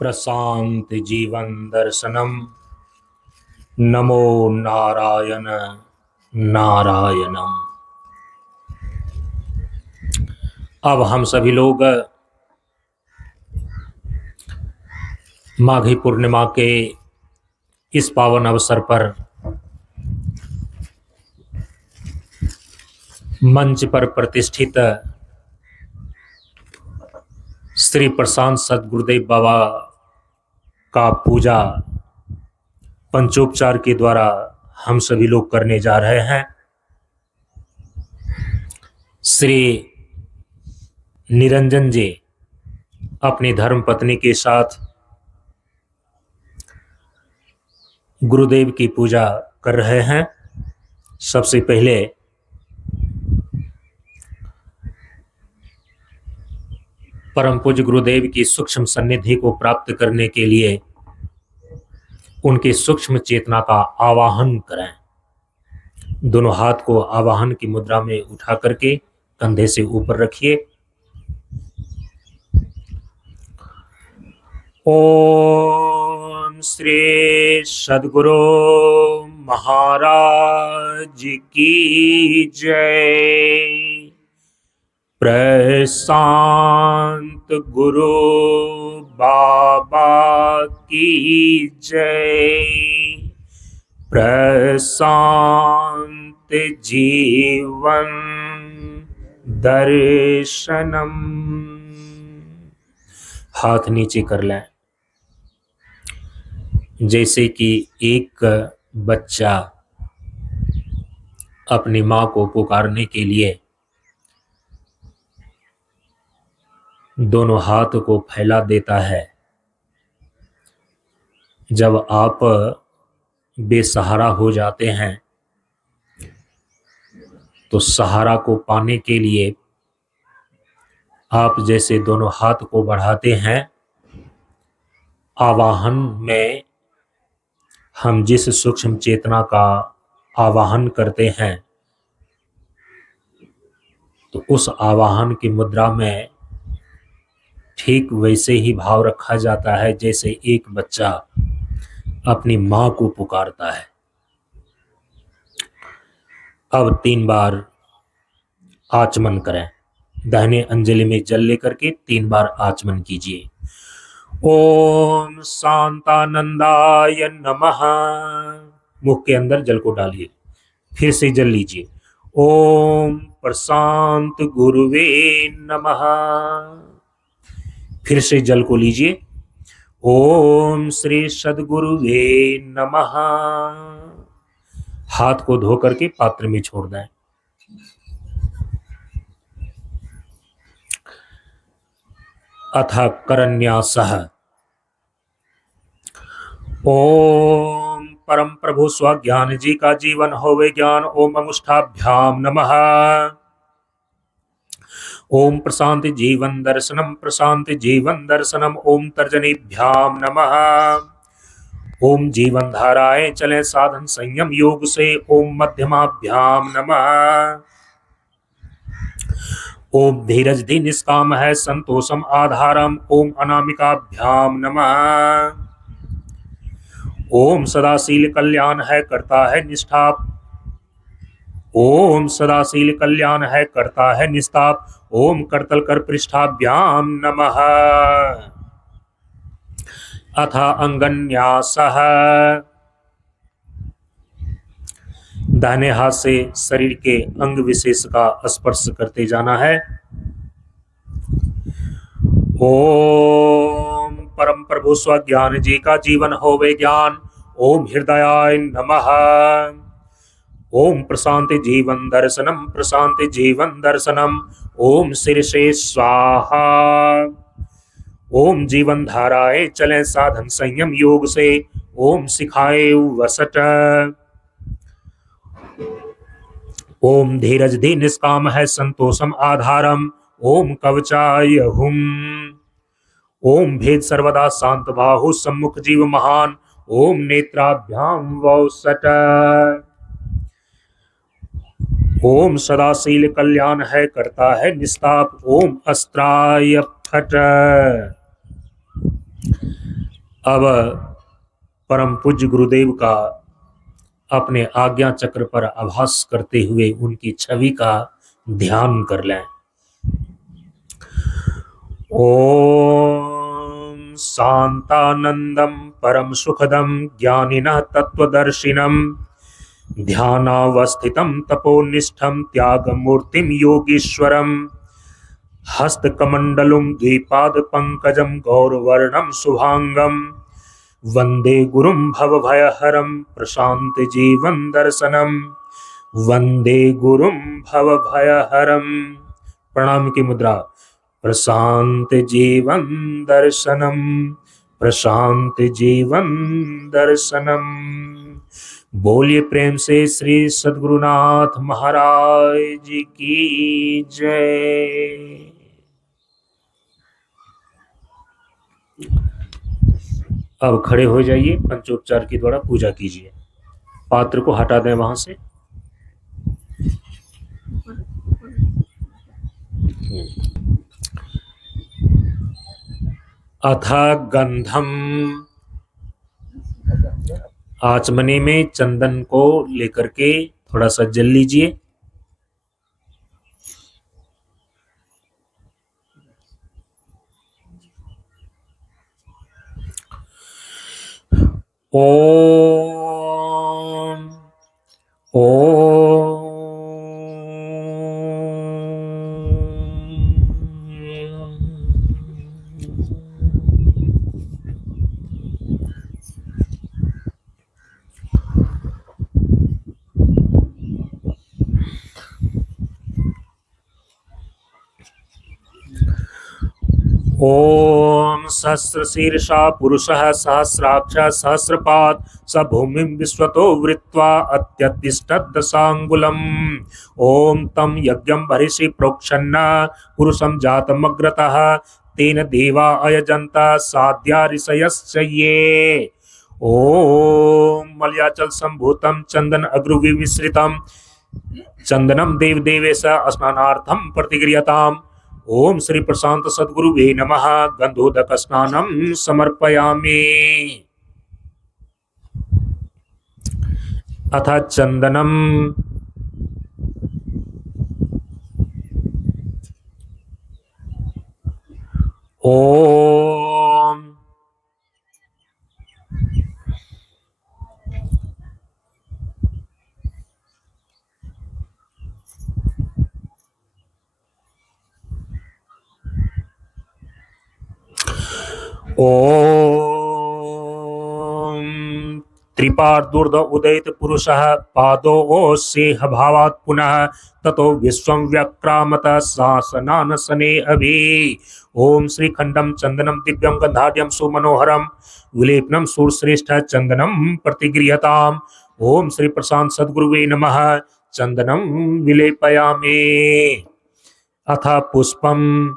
प्रशांत जीवन दर्शनम। नमो नारायण नारायणम। अब हम सभी लोग माघी पूर्णिमा के इस पावन अवसर पर मंच पर प्रतिष्ठित श्री प्रशांत सद्गुरुदेव बाबा का पूजा पंचोपचार के द्वारा हम सभी लोग करने जा रहे हैं। श्री निरंजन जी अपनी धर्म पत्नी के साथ गुरुदेव की पूजा कर रहे हैं। सबसे पहले परम पूज्य गुरुदेव की सूक्ष्म सन्निधि को प्राप्त करने के लिए उनकी सूक्ष्म चेतना का आवाहन करें। दोनों हाथ को आवाहन की मुद्रा में उठा करके कंधे से ऊपर रखिए। ओम श्री सद्गुरु महाराज की जय। प्रशांत गुरु बाबा की जय। प्रशांत जीवन दर्शनम। हाथ नीचे कर लें, जैसे कि एक बच्चा अपनी माँ को पुकारने के लिए दोनों हाथ को फैला देता है। जब आप बेसहारा हो जाते हैं तो सहारा को पाने के लिए आप जैसे दोनों हाथ को बढ़ाते हैं, आवाहन में हम जिस सूक्ष्म चेतना का आवाहन करते हैं तो उस आवाहन की मुद्रा में ठीक वैसे ही भाव रखा जाता है जैसे एक बच्चा अपनी माँ को पुकारता है। अब 3 बार आचमन करें। दाहिने अंजलि में जल लेकर के 3 बार आचमन कीजिए। ओम शांतानंदाय नमः। मुख के अंदर जल को डालिए। फिर से जल लीजिए। ओम प्रशांत गुरुवे नमः। फिर से जल को लीजिए। ओम श्री सद्गुरुवे नमः। हाथ को धो करके पात्र में छोड़ दें। अथ करन्यासः। ओम परम प्रभु स्वज्ञान जी का जीवन होवे ज्ञान। ओम अंगुष्ठाभ्याम नमः। ओम प्रशांत जीवन दर्शनम। प्रशांत जीवन दर्शनम। ओम तर्जनीभ्याम नमः। ओम जीवन धाराएं चले साधन संयम योग से। ओम मध्यमाभ्याम नमः। ओम धीरज धी निष्काम है संतोषम आधारम। ओम अनामिकाभ्याम नमः। ओम सदाशील कल्याण है करता है निष्ठाप। ओम सदाशील कल्याण है करता है निस्ताप। ओम करतल कर पृष्ठाभ्याम नमः। अथ अंगन्यासः। दाहिने हाथ से शरीर के अंग विशेष का स्पर्श करते जाना है। ओम परम प्रभु स्वज्ञान जी का जीवन होवे ज्ञान। ओम हृदयाय नमः। ओम प्रशांत जीवन दर्शनम। प्रशांत जीवन दर्शनम। ओम शीर्षे स्वाहा। ओम जीवन धाराएं चले साधन संयम योग से। ओम सिखाए वसट। ओम धीरज धी निष्काम है संतोषम आधारम। ओम कवचाय हुम। ओम भेद सर्वदा शांत बाहु सम्मुख जीव महान। ओम नेत्राभ्याम वसट। ओम सदाशील कल्याण है करता है निस्ताप। ओम अस्त्राय फट। अब परम पूज्य गुरुदेव का अपने आज्ञा चक्र पर आभास करते हुए उनकी छवि का ध्यान कर लें। ओम शांतानंदम परम सुखदम ज्ञानिनः तत्वदर्शिनम ध्यानावस्थितं तपोनिष्ठं त्यागमूर्तिं योगीश्वरं हस्तकमण्डलुं द्विपादपङ्कजं गौरवर्णं शुभांगं वन्दे गुरुं भवभयहरं प्रशान्तिजीवन दर्शनम वन्दे गुरुं भवभयहरं। प्रणाम की मुद्रा। प्रशांत जीवन दर्शनम, प्रशांत जीवन दर्शनम। बोलिए प्रेम से श्री सद्गुरुनाथ महाराज जी की जय। अब खड़े हो जाइए, पंचोपचार के द्वारा पूजा कीजिए। पात्र को हटा दें वहां से। अथ गंधम, आचमने में चंदन को लेकर के थोड़ा सा जल लीजिए। ओम ओम ओम सहस्रशीर्षा पुरुषः सहस्राक्ष सहस्रपाद स भूमिं विश्वतो वृत्वा अत्यतिष्ठद्दशांगुलम्। ओम तम यज्ञं बर्हिषि प्रोक्षन्न पुरुषं जातमग्रतः तेन देवा अयजन्त साध्या ऋषयश्च ये। ओम मलयाचल संभूतं चंदन अग्रुविमिश्रितं चंदनम देवदेवेश स्नानार्थं प्रतिगृह्यताम्। ओम श्री प्रशांत सद्गुरुवे नमः। गंधोदक स्नानम समर्पयामि। अथ चंदनम ओम ओम त्रिपादुर्ध उदयित पुरुषः पादोऽस्येह भावात् पुनः ततो विश्वं व्यक्रामत शासनानसने अभि। ओम श्रीखंडम चंदनम दिव्यं गंधाढ्यं सुमनोहरं विलेपनं सुरश्रेष्ठ चंदनम प्रतिगृह्यताम्। ओम श्री प्रशांत सद्गुरुवे नमः। चंदनम विलेपयामि। अथ पुष्पम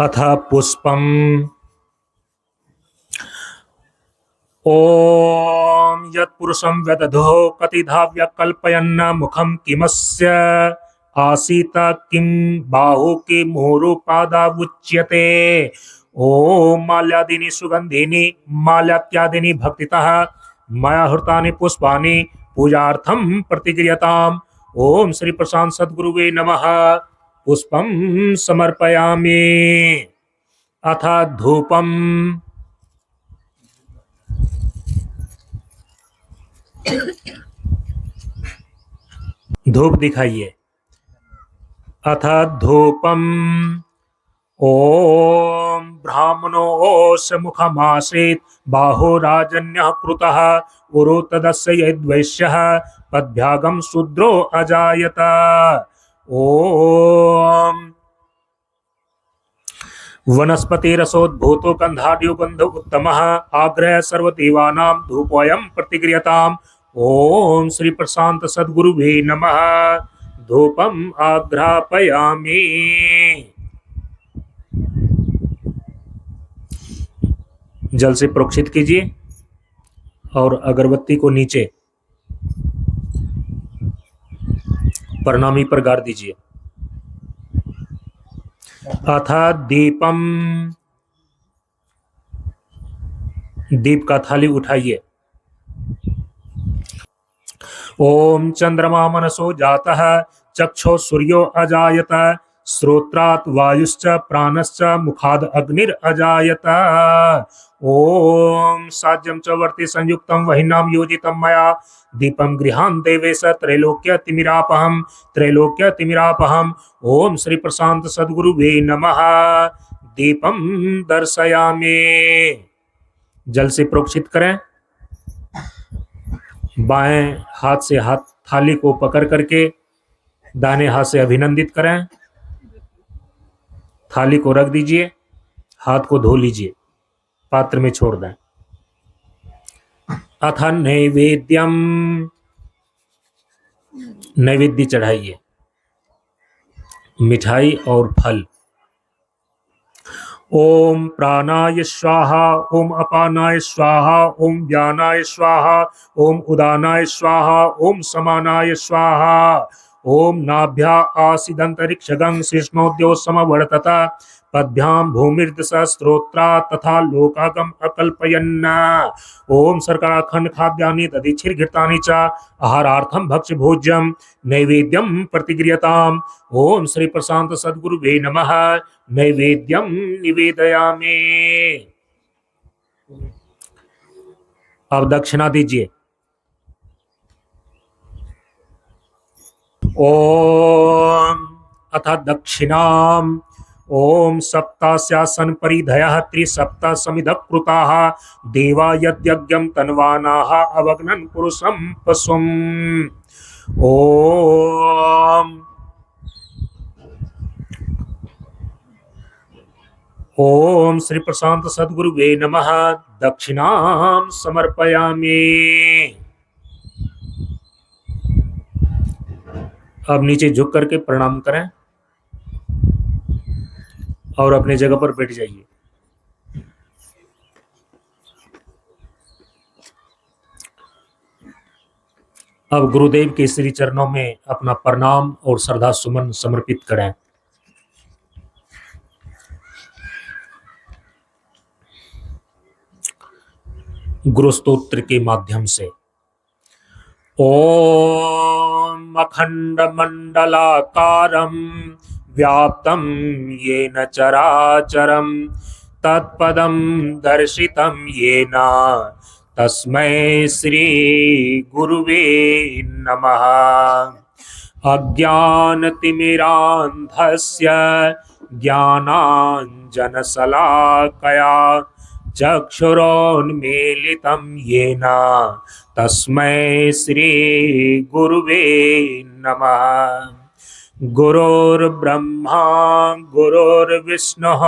अथ पुष्पम ओम यत्पुरुषं व्यदधो कतिधाव्य कल्पयन्न मुखं किमस्य आसीत किं बाहु किं मुहुरुपादावुच्यते। ओम माल्यादीनि सुगंधीनि माल्यात्यादीनि भक्तितः मया हृतानि पुष्पाणि पूजार्थं प्रतिगृह्यताम्। ओम श्री प्रशांत सद्गुरुवे नमः। पुष्पं समर्पयामि। अथ धूपम धूप दिखाइए। अथ धूपम ओम ब्राह्मणोऽस्य मुखमासीत् बाहुराजन्यः कृतः उरु तदस्य यद्वैश्यः पद्भ्यागं शूद्रो अजायत। ओम वनस्पतिरसोद्भूतो गन्धाढ्यो गन्ध उत्तमः आग्रह सर्वदेवानां धूपोऽयं प्रतिगृह्यताम्। ओम श्री प्रशांत सद्गुरुवे नमः। धूपम आघ्रापयामि। जल से प्रोक्षित कीजिए और अगरबत्ती को नीचे प्रणामी पर गाड़ दीजिए। अथ दीपम, दीप का थाली उठाइए। ओम चंद्रमा मनसो जातः चक्षो सूर्यो अजायत श्रोत्रात् वायुश्च प्राणश्च मुखाद अग्निर अजायत। ओम साज्यम च वर्ति संयुक्तम वहिनाम योजितम मया दीपम गृहान देवेश त्रैलोक्य तिमिरापहम त्रैलोक्य तिमिरापहम। ओम श्री प्रशांत सद्गुरु वे नमः। दीपम दर्शयामि। जल से प्रोक्षित करें। बाएं हाथ से हाथ थाली को पकड़ करके दाहिने हाथ से अभिनंदित करें। थाली को रख दीजिए, हाथ को धो लीजिए, पात्र में छोड़ दें। अथ नैवेद्यम, नैवेद्य चढ़ाइए, मिठाई और फल। ओम प्राणाय स्वाहा, ओम अपानाय स्वाहा, ओम व्यानाय स्वाहा, ओम उदानाय स्वाहा, ओम समानाय स्वाहा। ओम नाभ्या आसीदंतरिक्षगं शिष्णोद्यो समवर्तत पद्भ्याम भूमिर्दश स्त्रोत्रा तथा लोकागम अकल्पयन्। ओम शर्कराखंड खाद्यानि दधिक्षीर्घृतानि च आहारार्थम भक्ष्य भोज्यम नैवेद्यम प्रतिगृह्यताम्। ओम श्री प्रशांत सद्गुरु वे नमः। नैवेद्यम निवेदयामि। अब दक्षिणा दीजिए। ओम अथ दक्षिणाम। ओम सप्तास्यासन परिधयः त्रिसप्त समिधः कृताः देवा यद्यज्ञं तन्वानाः अवग्नन् पुरुषं पशुम्। ओम ओम श्री प्रशांत सद्गुरु वे नमः। दक्षिणाम समर्पयामि। अब नीचे झुक करके प्रणाम करें और अपने जगह पर बैठ जाइए। अब गुरुदेव के श्री चरणों में अपना प्रणाम और श्रद्धा सुमन समर्पित करें। गुरु स्तोत्र के माध्यम से। ओम अखंड मंडलाकारं व्याप्तं येन चराचरं तत्पदं दर्शितं येन तस्मै श्री गुरुवे नमः। अज्ञानतिमिरान्धस्य ज्ञानाञ्जनशलाकया चक्षुरोन्मीलितं येन तस्मै श्री गुरुवे नमः। गुरुर्ब्रह्मा गुरुर्विष्णुः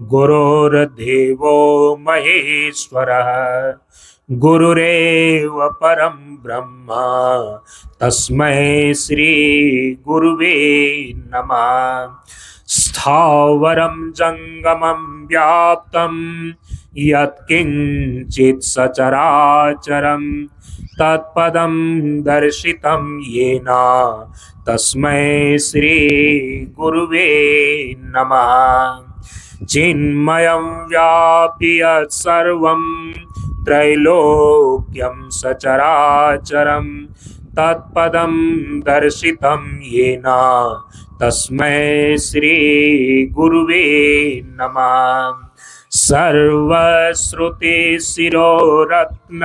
गुरुर्देवो महेश्वरः गुरुरेव परं ब्रह्म तस्मै श्री गुरुवे नमः। स्थावरं जंगमं व्याप्तं यत्किंचित् सचराचरं तत्पदं दर्शितं येन तस्मै श्री गुरुवे नमः। चिन्मयं व्यापि यत्सर्वं त्रैलोक्यं सचराचरं तत्पदं दर्शितं येन तस्मै श्री गुरुवे नमः। सर्वश्रुति शिरोरत्न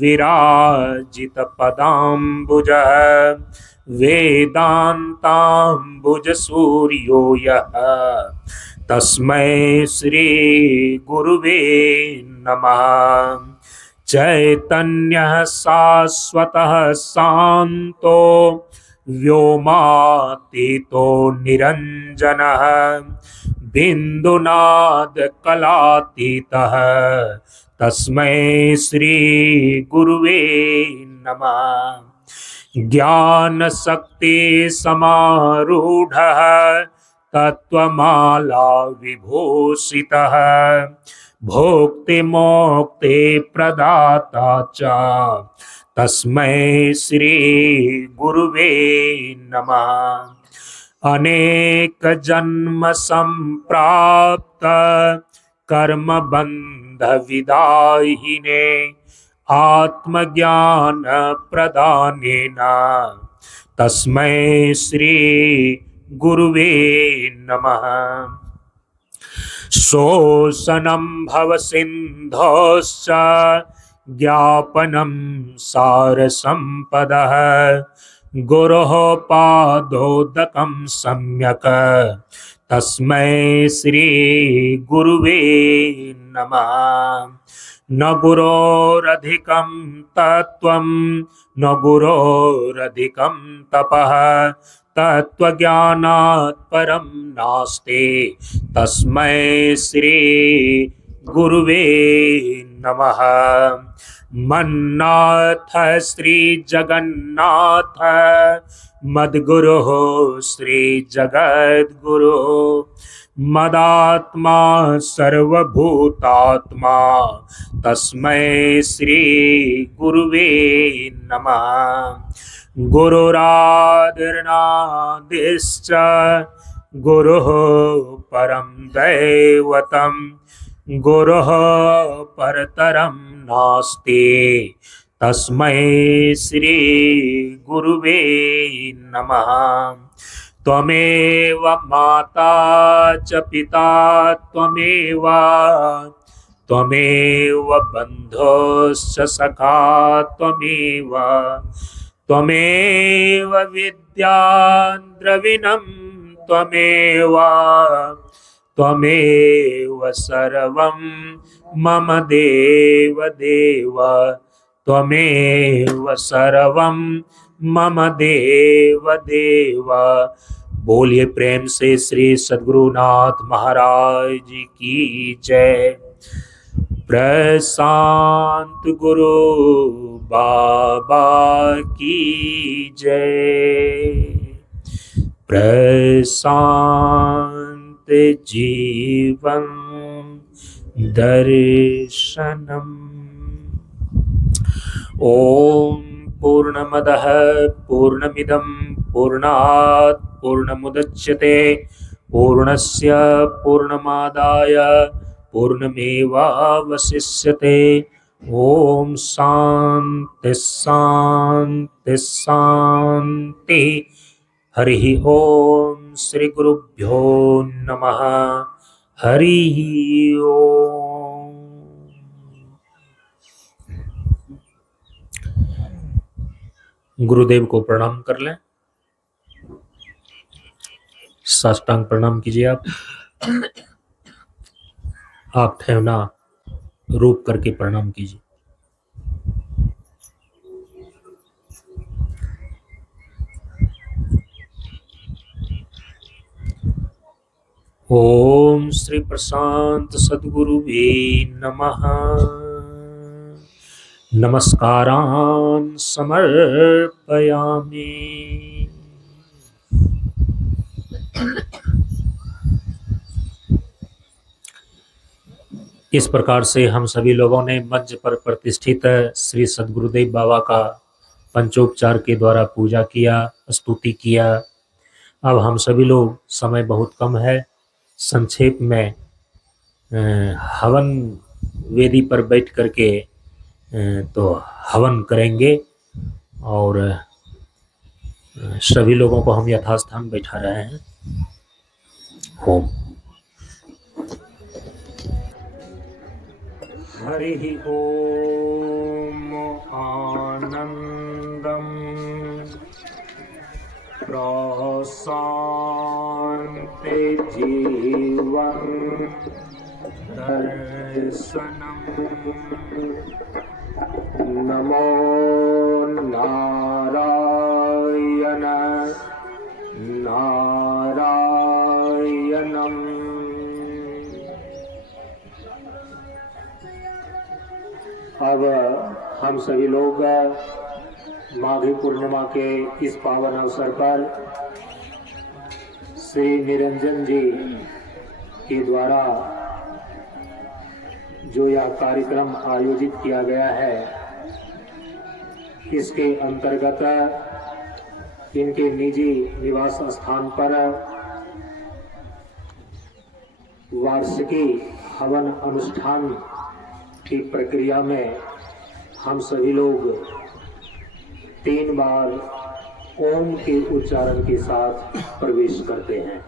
विराजित पदाम्बुज वेदान्ताम्बुज सूर्यो यः तस्मै श्री गुरुवे नमः। चैतन्यः शाश्वतः शान्तो व्योमातीतो निरञ्जनः बिन्दुनाद कलातीतः तस्मै श्री गुरुवे नमः। ज्ञान शक्ति समारूढ़ः तत्वमाला विभूषितः भोक्ति मोक्ति प्रदाता च तस्मै श्री गुरुवे नमः। अनेक जन्म संप्राप्त कर्म बंध विदाहिने आत्मज्ञान प्रदानेन तस्मै श्री गुरुवे नमः। शोषणं भवसिन्धोश्च ज्ञापनं सारसम्पदः गुरोः पादोदकं सम्यक् तस्मै श्री गुरुवे नमः। न गुरोरधिकं तत्त्वं न गुरोरधिकं तपः तत्त्वज्ञानात् परं नास्ति तस्मै श्री गुरुवे नमः। मन्नाथ श्री जगन्नाथ मद्गुरुः श्री जगद्गुरु मदात्मा सर्वभूतात्मा तस्मै श्री गुरुवे नमः। गुरुरादिर्नादिश्च गुरुः परं दैवतं गुरुः परतरं नास्ति तस्मै श्री गुरुवे नमः। त्वमेव माता च पिता त्वमेव त्वमेव बन्धुश्च सखा त्वमेव त्वमेव विद्या द्रविणं त्वमेव त्वमेव सर्वं मम देव देव त्वमेव सर्वं मम देव देव। बोलिए प्रेम से श्री सद्गुरुनाथ महाराज जी की जय। प्रशांत गुरु बाबा की जय। प्रशांत जीवन दर्शनम। ओम पूर्णमदः पूर्णमिदं पूर्णात् पूर्णमुदच्यते पूर्णस्य पूर्णमादाय पूर्णमेवावशिष्यते। ओम शांति शांति शांति। हरि ओम श्री गुरुभ्यो नमः। हरि ओम। गुरुदेव को प्रणाम कर लें। साष्टांग प्रणाम कीजिए। आप ठेवना रूप करके प्रणाम कीजिए। ओम श्री प्रशांत सद्गुरुवे नमः। नमस्कारान् समर्पयामि। इस प्रकार से हम सभी लोगों ने मंच पर प्रतिष्ठित श्री सद्गुरुदेव बाबा का पंचोपचार के द्वारा पूजा किया, स्तुति किया। अब हम सभी लोग, समय बहुत कम है, संक्षेप में हवन वेदी पर बैठ करके तो हवन करेंगे और सभी लोगों को हम यथास्थान बैठा रहे हैं। ओम। हरि ओम। आनंदम प्रशांति जीवन दर्शनम। नमो नारायण नारायणम। अब हम सभी लोग माघी पूर्णिमा के इस पावन अवसर पर श्री निरंजन जी के द्वारा जो यह कार्यक्रम आयोजित किया गया है, इसके अंतर्गत इनके निजी निवास स्थान पर वार्षिकी हवन अनुष्ठान की प्रक्रिया में हम सभी लोग 3 बार ओम के उच्चारण के साथ प्रवेश करते हैं।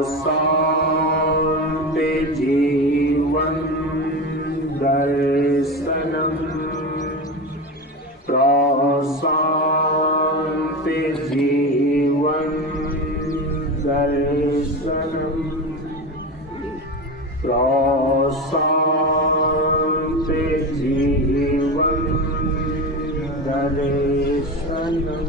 प्रशान्ते जीवन दर्शनम, प्रशान्ते जीवन दर्शनम, प्रशान्ते जीवन दर्शनम।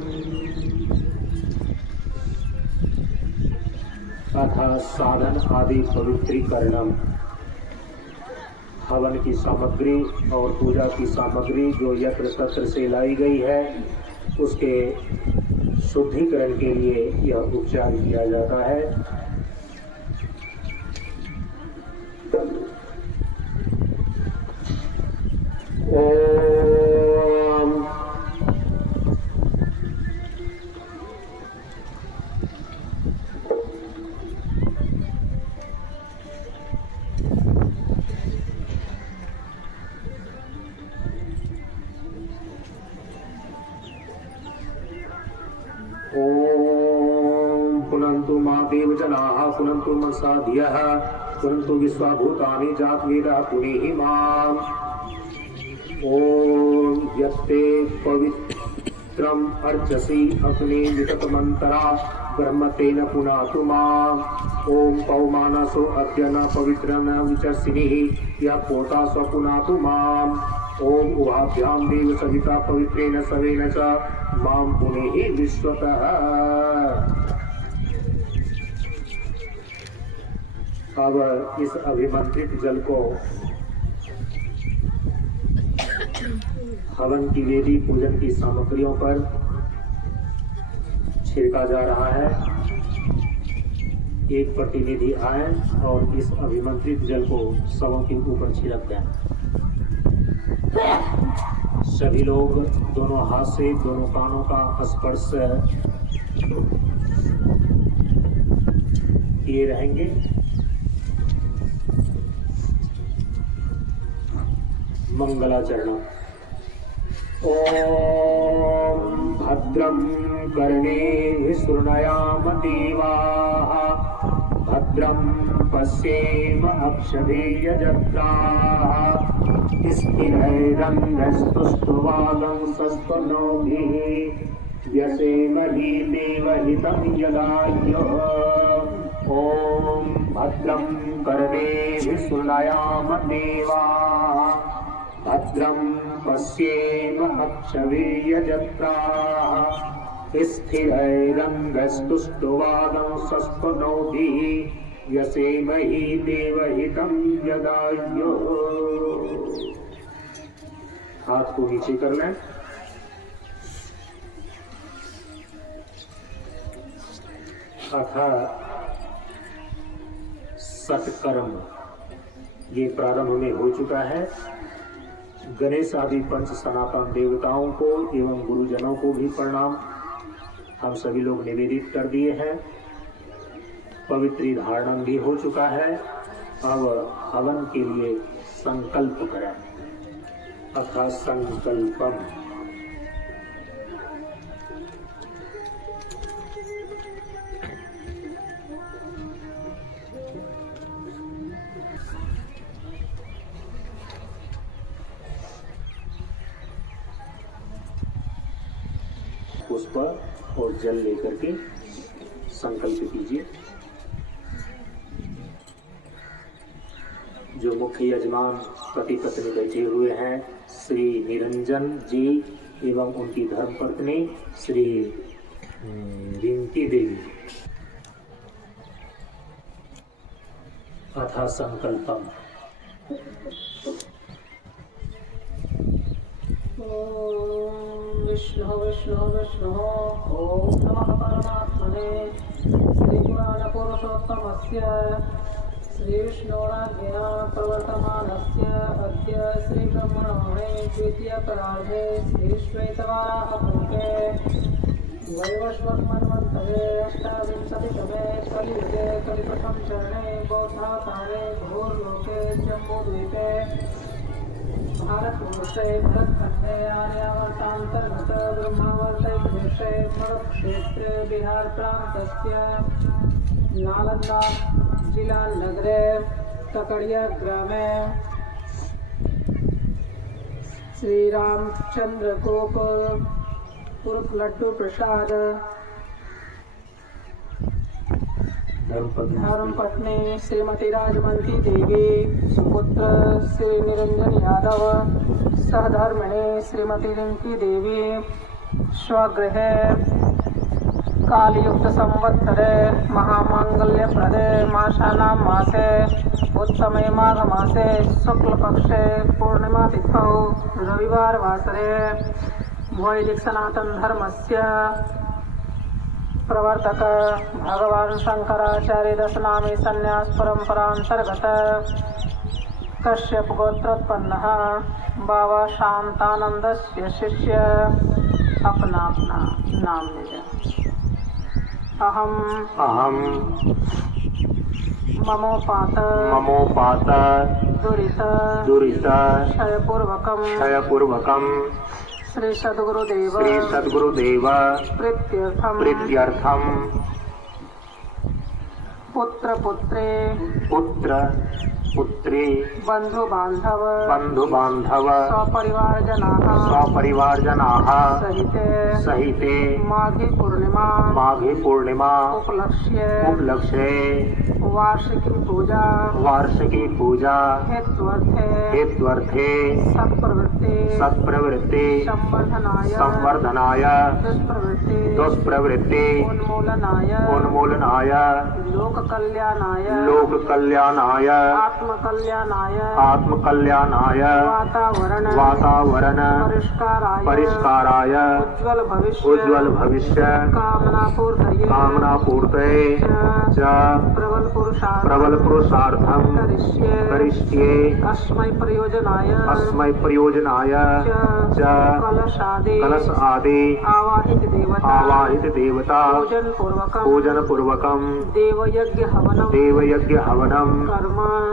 तथा साधन आदि पवित्रीकरणम, हवन की सामग्री और पूजा की सामग्री जो यत्र तत्र से लाई गई है, उसके शुद्धिकरण के लिए यह उपचार किया जाता है। ओम पुनन्तु मा देवजनाः पुनन्तु मनसा धियः पुनन्तु विश्वाभूतानि जातवेदः पुनीहि माम्। ओम यत्ते पवित्रम अर्चसि अपने विततमंतरा ब्रह्म तेन पुनातु माम्। ओम पौमानसो अद्य न पवित्र न विचर्षिनिः यः पोता स्वपुनातु माम्। ओम उभाभ्याम देव सविता पवित्रेण सवेन च मां पुनीहि विश्वतः। अब इस अभिमंत्रित जल को हवन की वेदी पूजन की सामग्रियों पर छिड़का जा रहा है। एक प्रतिनिधि आए और इस अभिमंत्रित जल को सबों के ऊपर छिड़क दें। सभी लोग दोनों हाथ से दोनों कानों का स्पर्श किए रहेंगे। मंगलाचरण। ओम भद्रं कर्णेभिः शृणुयाम देवाः भद्रं पश्येम अक्षभिर्यजत्राः स्थिरैरङ्गस्तुष्ट्वागंसस्तनोभिः व्यसेमहि देवहितं यदायुः। ॐ भद्रं कर्णेभिः शृणुयाम देवाः भद्रं पश्येम अक्षभिर्यजत्राः स्थिरैरङ्गस्तुष्ट्वागंसस्तनोभिः व्यसेमहि देवहितं यदायुः। हाथ को नीचे कर लें। अथा सत्कर्म ये प्रारंभ में हो चुका है। गणेश आदि पंच सनातन देवताओं को एवं गुरुजनों को भी प्रणाम हम सभी लोग निवेदित कर दिए हैं। पवित्री धारणम भी हो चुका है। अब हवन के लिए संकल्प करें। अथा संकल्पम। पुष्प और जल लेकर के संकल्प कीजिए। जो मुख्य यजमान पति पत्नी बैठे हुए हैं, श्री निरंजन जी एवं उनकी धर्मपत्नी श्री रिंकी देवी। अथ संकल्पम। विष्णु विष्णु विष्णु ओम नमः परमात्मने श्रीपुराणपुरुषोत्तमस्य श्रीविष्णोराज्ञया प्रवर्तमानस्य अद्य श्रीब्रह्मणे द्वितीयपरार्धे श्रीश्वेतवाराहपुरुषे वैवस्वतमन्वन्तरे अष्टाविंशतितमे कलियुगे कलिप्रथम चरणे बौद्धावतारे घोरलोके जम्बूद्वीपे भारतवर्षे भरतखण्डे आर्यावर्तान्तर्गत ब्रह्मावर्तैकदेशे मणक्षेत्रे बिहारप्रान्तस्य नालन्दा जिलानगरे ककड़िया ग्रामे श्री रामचंद्र गोप उर्फ लड्डू प्रसाद धर्मपत्नी श्रीमती राजमंती देवी, सुपुत्र श्री निरंजन यादव, सहधर्मिणी श्रीमती रिंकी देवी, स्वगृहे कालयुक्त संवत्सरे महामांगल्यप्रदे मासानां मासे उत्तमे माघ मासे शुक्लपक्षे पूर्णिमा तिथौ रविवारवासरे वैदिक सनातन धर्मस्य प्रवर्तक भगवान शंकराचार्य दशनामी संन्यास परंपरांतर्गत कश्यप गोत्रोत्पन्नः बाबा शांतानंदस्य शिष्य अपना अपना नाम ले। अहम ममोपात दुरित क्षयपूर्वकम श्री सद्गुरुदेव प्रीत्यर्थम पुत्र पुत्री बंधु बांधव सपरिवार जनाः सहिते माघी पूर्णिमा उपलक्ष्ये वार्षिकी पूजा हेत्वर्थे सत्प्रवृत्ति संवर्धनाय दुष्प्रवृत्ति उन्मूलनाय लोक कल्याणाय आत्मकल्याणाय वातावरण परिष्काराय उज्ज्वल भविष्य कामना पूर्तये च प्रबल पुरुषार्थम करिष्ये अस्मै प्रयोजनाय च कलश आदि आवाहित देवता पूजन पूर्वकम देवयज्ञ हवनम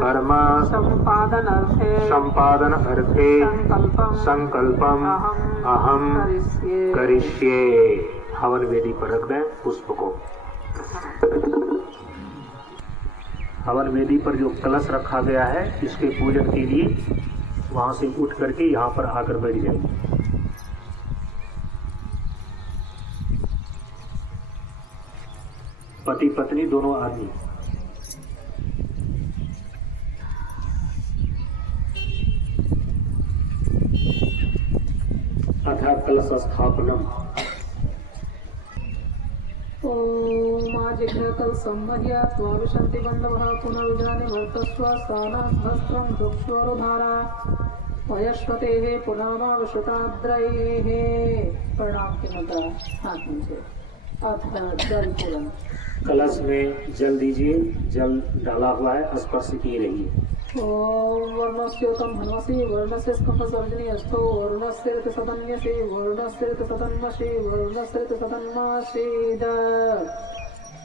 कर्म संपादन अर्थे संकल्पम अहम करिष्ये। हवन वेदी पर रख दें पुष्प को। हवन वेदी पर जो कलश रखा गया है इसके पूजन के लिए वहां से उठ करके यहाँ पर आकर बैठ जाएंगे। पति पत्नी दोनों आदमी। अथा कलश स्थापनम। कल संमह्य त्वाविशन्ति बन्धवः पुनरुजानि वर्तस्व स्थानाभस्त्रं दुक्षोरुधारा वयस्वतेः पुनर्मावशताद्रैः। प्रणाम की मुद्रा हाथ नीचे। अथ जल पूरन। कलश में जल दीजिए। जल डाला हुआ है, स्पर्श किए रहिए। ओम वर्णस्योतम धनवसी वर्णस्य स्कंभसर्जनी अस्तो वर्णस्य सदन्यसे वर्णस्य सदन्मसि वर्णस्य सदन्मसीद।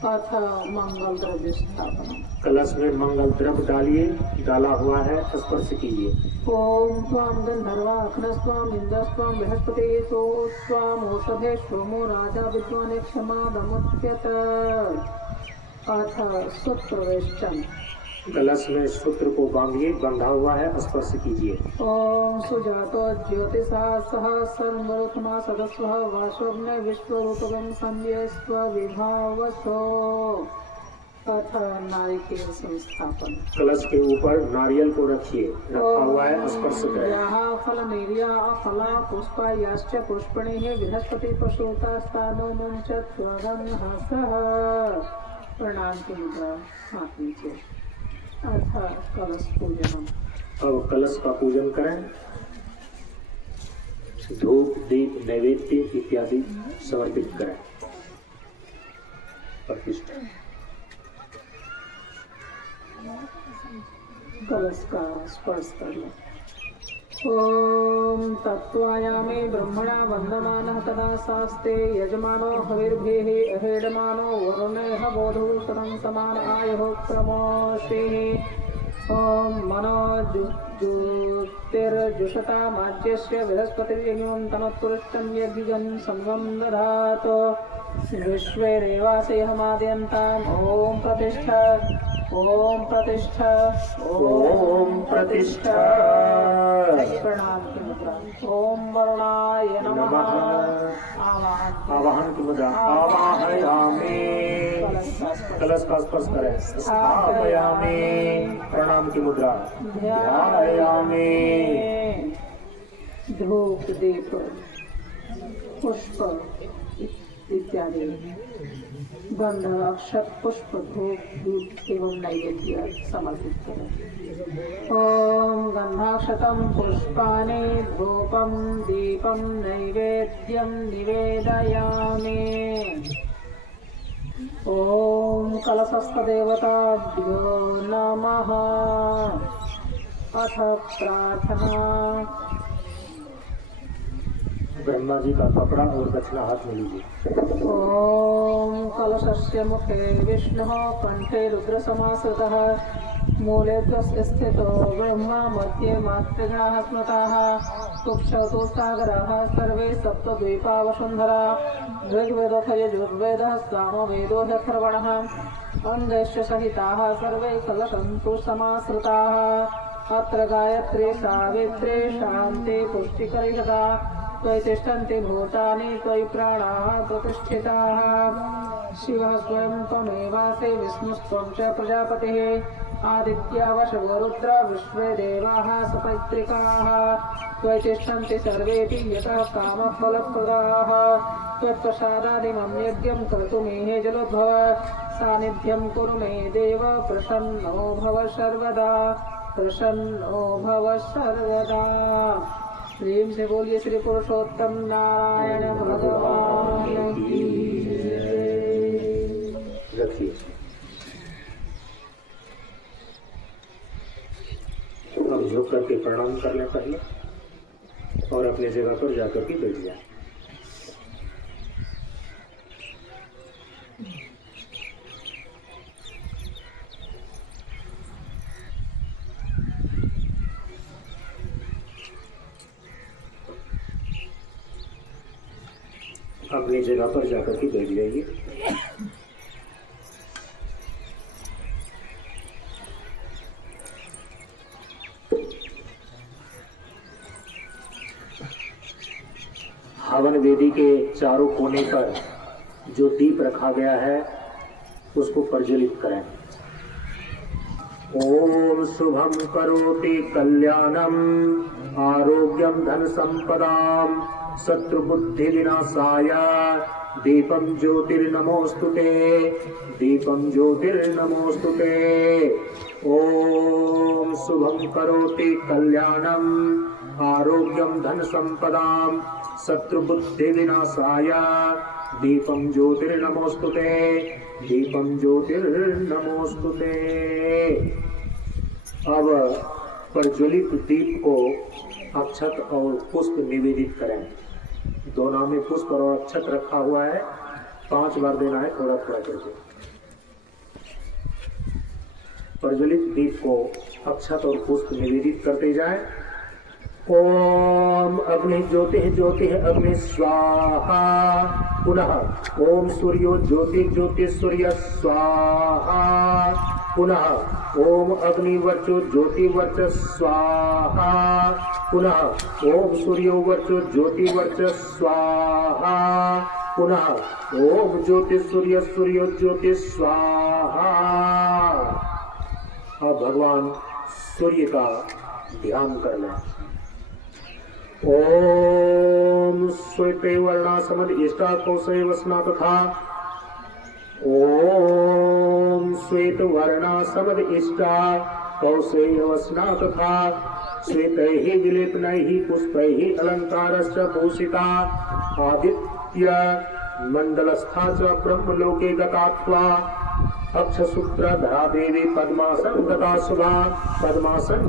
अथ मंगल द्रव्य स्थापना। कलश में मंगल द्रव्य डालिए। डाला हुआ है, स्पर्श कीजिए। ओम स्वाम गंधर्वा अग्नस्वाम इंद्रस्वाम बृहस्पति तो स्वाम औषधे सोमो राजा विद्वान क्षमा दमुच्यत। अथ सुप्रवेष्टम। कलश में सूत्र को बांधिए, बंधा हुआ है, स्पर्श कीजिए। ओम सुजातो ज्योतिषा सह सर्वोत्तमा सदस्व वाशोग्न विश्वरूपगम संजय स्व विभावसो। अथ नारिकेल संस्थापन। कलश के ऊपर नारियल को रखिए, रखा हुआ है, स्पर्श करें। यहाँ फल निर्या फला पुष्पा याश्च पुष्पणे बृहस्पति पशुता स्थानो मुंचत स्वगम हसः। प्रणाम की मुद्रा हाथ नीचे। अथ कलश पूजनम। अब कलश का पूजन करें। धूप दीप नैवेद्य इत्यादि समर्पित करें। प्रतिष्ठा। कलश का स्पर्श कर लो। ओम तत्वायामे ब्रह्मणा वंदमानः तदा शास्ते यजमानो हविर्भिः अहेडमानो वरुणेह बोधु सदं समान आयुः क्रमोषेः। ओम मनो ज्योतिर्जुषता माज्यस्य बृहस्पतिर्यज्ञं तमत्पुरुषं यज्ञं संगं दधातु विश्वे देवासेहमाद्यन्ताम्। ओम प्रतिष्ठा ओम प्रतिष्ठा ओम प्रतिष्ठा। प्रणाम की मुद्रा। ओम वरुणाय नमः। आवाहन की मुद्रा। आवाहयामि। कलश का स्पर्श करें। स्थापयामि। प्रणाम की मुद्रा। ध्यायामि। धूप दीप पुष्प इत्यादि गंध अक्षत पुष्प धूप दूध एवं नैवेद्य समर्पित करें। ओम गंधाक्षतम पुष्पानि धूपम दीपम नैवेद्यम निवेदयामि। ओम कलशस्थ देवताभ्यो नमः। अथ प्रार्थना। ब्रह्मा जी का कपड़ा और दक्षिणा हाथ में लीजिए। ओम कलशस्य मुखे विष्णुः कंठे रुद्र समाश्रितः मूले स्थितो ब्रह्मा मध्ये मातृगणाः स्मृताः कुक्षौ सागराः सर्वे सप्तद्वीपा वसुन्धरा ऋग्वेदोऽथ यजुर्वेदः सामवेदो ह्यथर्वणः अङ्गैश्च सहिताः सर्वे कलशन्तु समाश्रिताः। अत्र गायत्री सावित्री शान्ति पुष्टिकरिषदा त्वयि तिष्ठन्ति भूतानि त्वयि प्राणाः प्रतिष्ठिताः। शिवः स्वयं त्वमेवासि विष्णुस्त्वं च प्रजापतिः आदित्या वशवो रुद्र विश्वे देवाः सपैत्रिकाः। त्वयि तिष्ठन्ति सर्वेऽपि यतः कामफलप्रदाः। त्वत्प्रसादादिमं यज्ञं कर्तुमेह जलोद्भव सान्निध्यं कुरु मे देव प्रसन्नो भव सर्वदा प्रसन्नो भव सर्वदा। प्रेम से बोलिए श्री पुरुषोत्तम नारायण भगवान की जय। रखिए। अब झुक करके प्रणाम कर लें पहले और अपने जगह पर जाकर के बैठ जाए। अपनी जगह पर जाकर के बैठ जाइए। हवन वेदी के चारों कोने पर जो दीप रखा गया है उसको प्रज्वलित करें। ओम शुभम करोति कल्याणम आरोग्यम धन संपदाम शत्रु बुद्धि विनाशाय दीपम ज्योतिर्नमोस्तुते दीपम ज्योतिर्नमोस्तुते। ओम शुभम करोति कल्याणम आरोग्यम धन संपदाम शत्रु बुद्धि विनाशाय दीपम ज्योतिर्नमोस्तुते दीपम ज्योतिर्नमोस्तुते। अब प्रज्वलित दीप को अक्षत और पुष्प निवेदित करें। दोनों में पुष्प और अक्षत रखा हुआ है, 5 बार देना है थोड़ा थोड़ा करके। प्रज्वलित दीप को अक्षत और पुष्प निवेदित करते जाएं। ओम अग्नि ज्योतिः ज्योतिः अग्नि स्वाहा। पुनः ओम सूर्यो ज्योति ज्योति सूर्य स्वाहा। पुनः ओम अग्निवर्चो ज्योतिवर्च स्वाहा, पुनः ओम सूर्योवर्च ज्योतिवर्च स्वाहा, पुनः ओम ज्योतिष सूर्य सूर्यो ज्योतिष स्वाहा। अब भगवान सूर्य का ध्यान कर लें। ओम श्वेते वर्णा समद इष्टा कौशे वसना तथा, ओम श्वेत वर्णा समद इष्टा कौशे वसना तथा, श्वेतैहि विलेपनैहि पुष्पैहि अलंकारश्च भूषिता, आदित्य मंडलस्था च ब्रह्मलोके गतात्वा, अक्षसूत्रधरा देवी पद्मासन गता शुभा, पद्मासन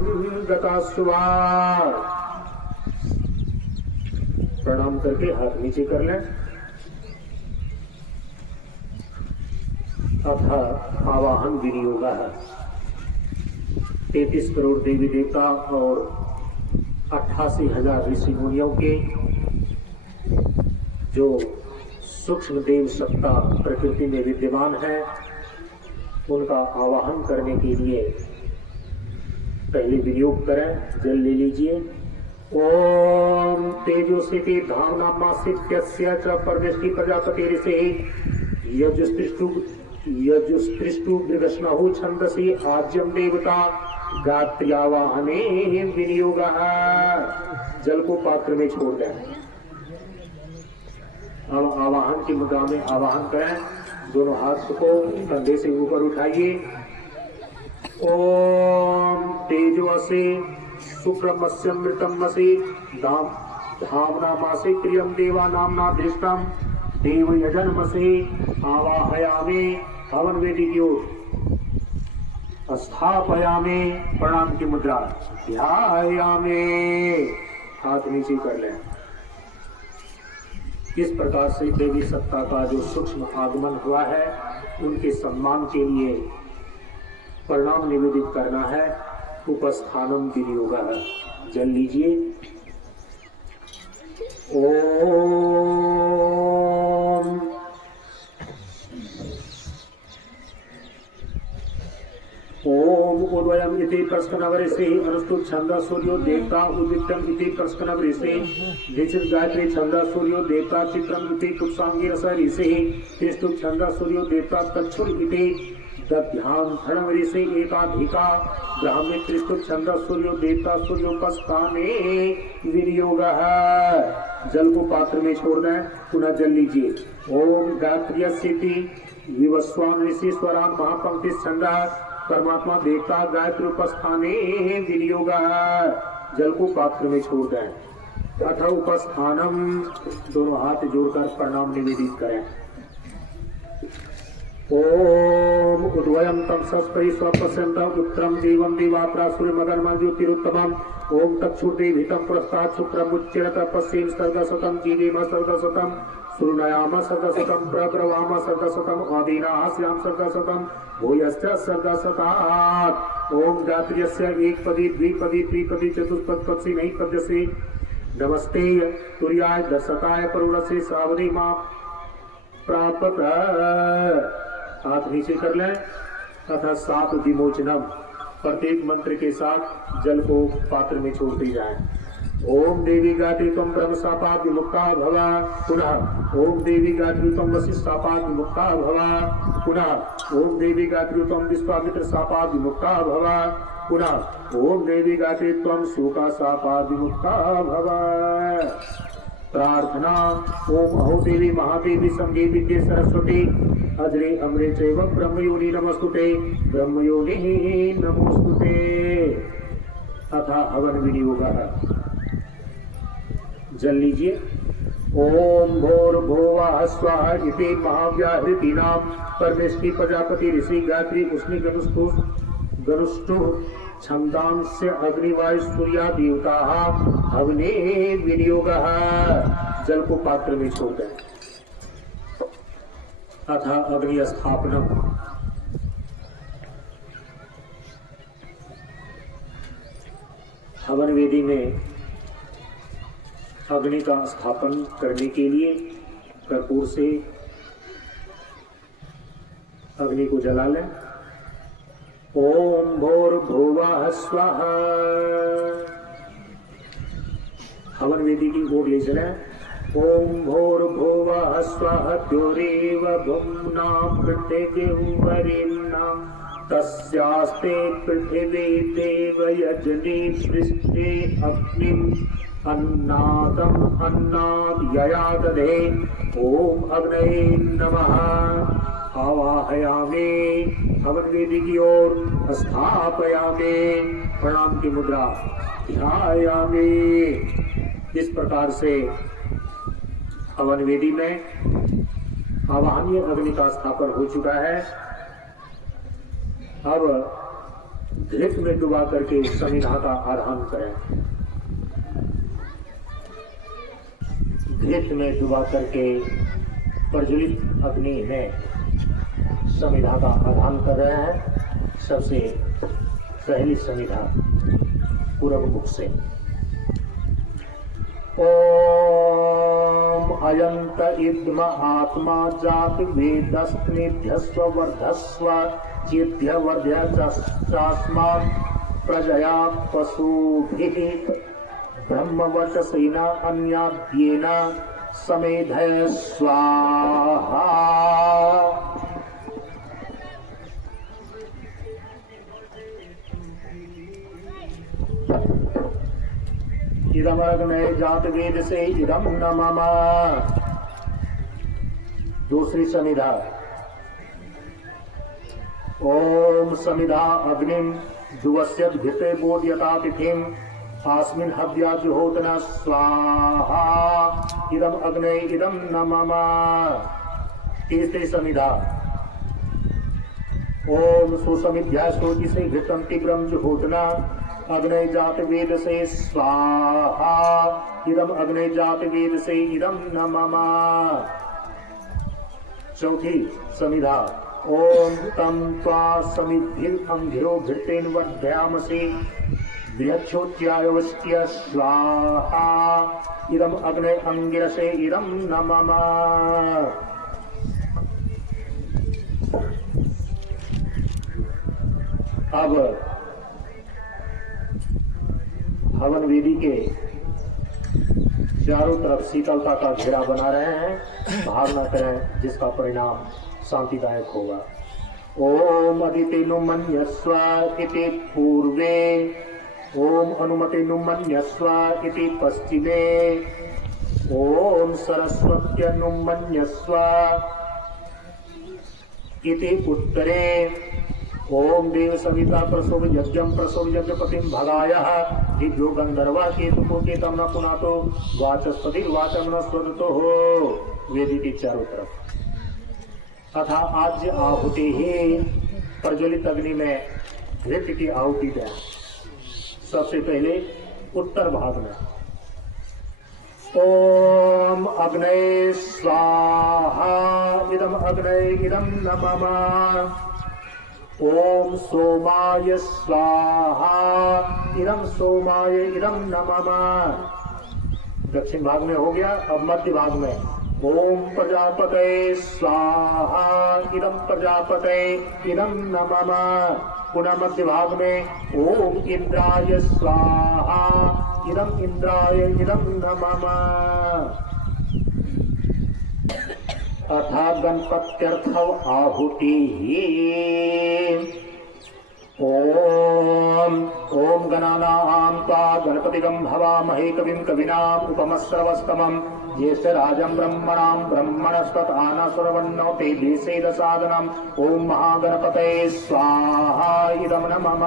गता शुभा। प्रणाम करके हाथ नीचे कर लें। अथ आवाहन विनियोग है। 33 करोड़ देवी देवता और 88,000 ऋषि मुनियों के जो सूक्ष्म देव सत्ता प्रकृति में विद्यमान है, उनका आवाहन करने के लिए पहले विनियोग करें। जल ले लीजिए। ओम तेजोसिति धामनामासित्यस्य च परमेष्टि प्रजापति ऋषि यजुस्त्रिष्टु मृगस्नहु छंदसि आज्यम देवता गात्र्यावाहने विनियोग। जल को पात्र में छोड़ दें। अब आवाहन की मुद्रा में आवाहन करें। दोनों हाथ को कंधे से ऊपर उठाइए। ओम तेजोसे सुप्रमस्यमृतमसि धामनामासि प्रियम देवा नामना दृष्टम देव यजनमसि आवाहयामि। हवन वेदी की ओर स्थापयामि। प्रणाम की मुद्रा ध्यायामि। हाथ नीचे कर लें। इस प्रकार से देवी सत्ता का जो सूक्ष्म आगमन हुआ है, उनके सम्मान के लिए प्रणाम निवेदित करना है। उपस्थानम विनियोग है। जल लीजिए। ओम उद्वयम इति प्रस्कनवरिषि अनुष्टुप छंद सूर्यो देवता उदित्यम इति प्रस्कनवरिषि विचित गायत्री छंद सूर्यो देवता चित्रम इति कुत्सांगी रस ऋषि तिष्टुप छंद सूर्यो देवता तच्छुर इति दध्यान धर्मऋषि एकाधिका ब्राह्मी त्रिष्टुप छंद सूर्यो देवता सूर्योपस्थाने विनियोग है। जल को पात्र में छोड़ दें। पुनः जल लीजिए। ओम गायत्र्यसिति विवस्वान ऋषि स्वरान महापंक्ति छंद परमात्मा देवता गायत्री उपस्थाने विनियोग है। जल को पात्र में छोड़ दें। अथ उपस्थानम। दोनों हाथ जोड़कर प्रणाम निवेदित करें। ओम उद्वयम तम सस्पै स्वपश्यंत उत्तरम देवम देवात्रा सूर्य मदनमा ज्योतिरुत्तमम। ओम तक्षुर्देभितम प्रस्तात् शुक्रमुच्चरत पश्चिम सर्गसतम जीवेम सर्गसतम सुरुनयाम सर्गसतम प्रब्रवाम सर्गसतम आदीनास्याम सर्गसतम भूयश्च सर्गसतात्। ओम गायत्र्यस्य एकपदी द्विपदी त्रिपदी चतुष्पद पक्षी नहीं पद्यसे नमस्ते तुर्याय दशताय परुणसे सावधि मां प्रापत। हाथ नीचे कर लें। तथा 7 विमोचनम। प्रत्येक मंत्र के साथ जल को पात्र में छोड़ते जाएं। ओम देवी गायत्री त्वं ब्रह्म शापात् विमुक्ता भव। पुनः ओम देवी गायत्री त्वं वशिष्ठ शापात् विमुक्ता भव। पुनः ओम देवी गायत्री त्वं विश्वामित्र शापात् विमुक्ता भव। पुनः ओम देवी गायत्री त्वं शोका शापात् विमुक्ता भव। प्रार्थना। ओम अहो देवी महादेवी संगे विद्ये सरस्वती अजरे अमरे चैव ब्रह्मयोनि नमस्तुते ब्रह्मयोनि नमोस्तुते। तथा हवन विनियोग। जल लीजिए। ओम भूर्भुवः स्वः इति महाव्याहृतीनां परमेष्टि प्रजापति ऋषि गायत्री उष्णी गनुष्टु छंदांस्य अग्निवायु सूर्या देवता हवने विनियोग। जल को पात्र में छोड़ दें। तथा अग्नि स्थापना। हवन वेदी में अग्नि का स्थापन करने के लिए कर्पूर से अग्नि को जला लें। ओम भूर्भुवः स्वः। हवन वेदी की ओर ले चले। ओम भूर्भुवः स्वः द्योरेव भुम्ना पृथिवीवरेण्या तस्यास्ते पृथिवी देव यजने पृष्ठे अग्निम् अन्नादम् अन्नाद्यया दधे। ओम अग्नये नमः। आवाहयामि। हवन वेदी की ओर स्थापयामि। प्रणाम की मुद्रा ध्यायामि। इस प्रकार से हवन वेदी में आवाहनीय अग्नि का स्थापन हो चुका है। अब घृत में डुबा करके समिधा का आधान करें। घृत में डुबा करके प्रज्वलित अग्नि में समिधा का आधान कर रहे हैं। सबसे पहली समिधा पूर्व मुख से। ओम अयंत इद्म आत्मा जात वेदस्निध्यस्व वर्धस्व चेद्य वर्ध्य चास्मात् प्रजया पशुभिः ब्रह्मवचसेना अन्याद्येन समेधय स्वाहा। इदम अग्नये जात वेद से इदम न मम। दूसरी समिधा। ओम समिधा अग्निम जुवस्यत भिते बोध्यता तिथिम आस्मिन हव्या जुहोतना स्वाहा। इदम अग्नये इदम न मम। तीसरी समिधा। ओम सुसमिध्या श्रोति से घृतम तीव्रम जुहोतना अग्नय जात वेद से स्वाहा। इदम अग्नय जात वेद से इदम न मम। चौथी समिधा। ओम तम त्वा समिद्भिर अंघ्यो घृतेन वर्धयामसि विहच्छोत्यायवस्त्य स्वाहा। इदम अग्नय अंगिरसे इदम न मम। अब हवन वेदी के चारों तरफ शीतलता का घेरा बना रहे हैं। भावना करें जिसका परिणाम शांतिदायक होगा। ओम अदिते नुमन्यस्व इति पूर्वे। ओम अनुमते नुमन्यस्व इति पश्चिमे। ओम सरस्वत्य नुमन्यस्व इति उत्तरे। ओम देव सविता प्रसव यज्ञम प्रसव यज्ञपतिम भगायः दिव्यो गंधर्वा केतुकोटे तम न पुनातो वाचस्पति वाचम न स्वदतो हो। वेदी के चारों तरफ अथा आज्य आहुति ही प्रज्वलित अग्नि में नृत्य की आहुति दें। सबसे पहले उत्तर भाग में ओम अग्नये स्वाहा। इदम अग्नये इदम न मम। ओम सोमाय स्वाहा। इदम सोमाय इदम न मम। दक्षिण भाग में हो गया। अब मध्य भाग में ओम प्रजापतये स्वाहा। इदम प्रजापतये इदम न मम। पुनः मध्य भाग में ओम इंद्राय स्वाहा। इदम इंद्राय इदम न मम। अथा गणपत्यर्थ आहुति। ओम ओम गणानां त्वा गणपतिगं हवामहे कविं कवीनाम् उपमश्रवस्तमम् ज्येष्ठराजं ब्रह्मणां ब्रह्मणस्पत आनश्रवन्नोते देशेद साधनम्। ओम महागणपतये स्वाहा। इदं न मम।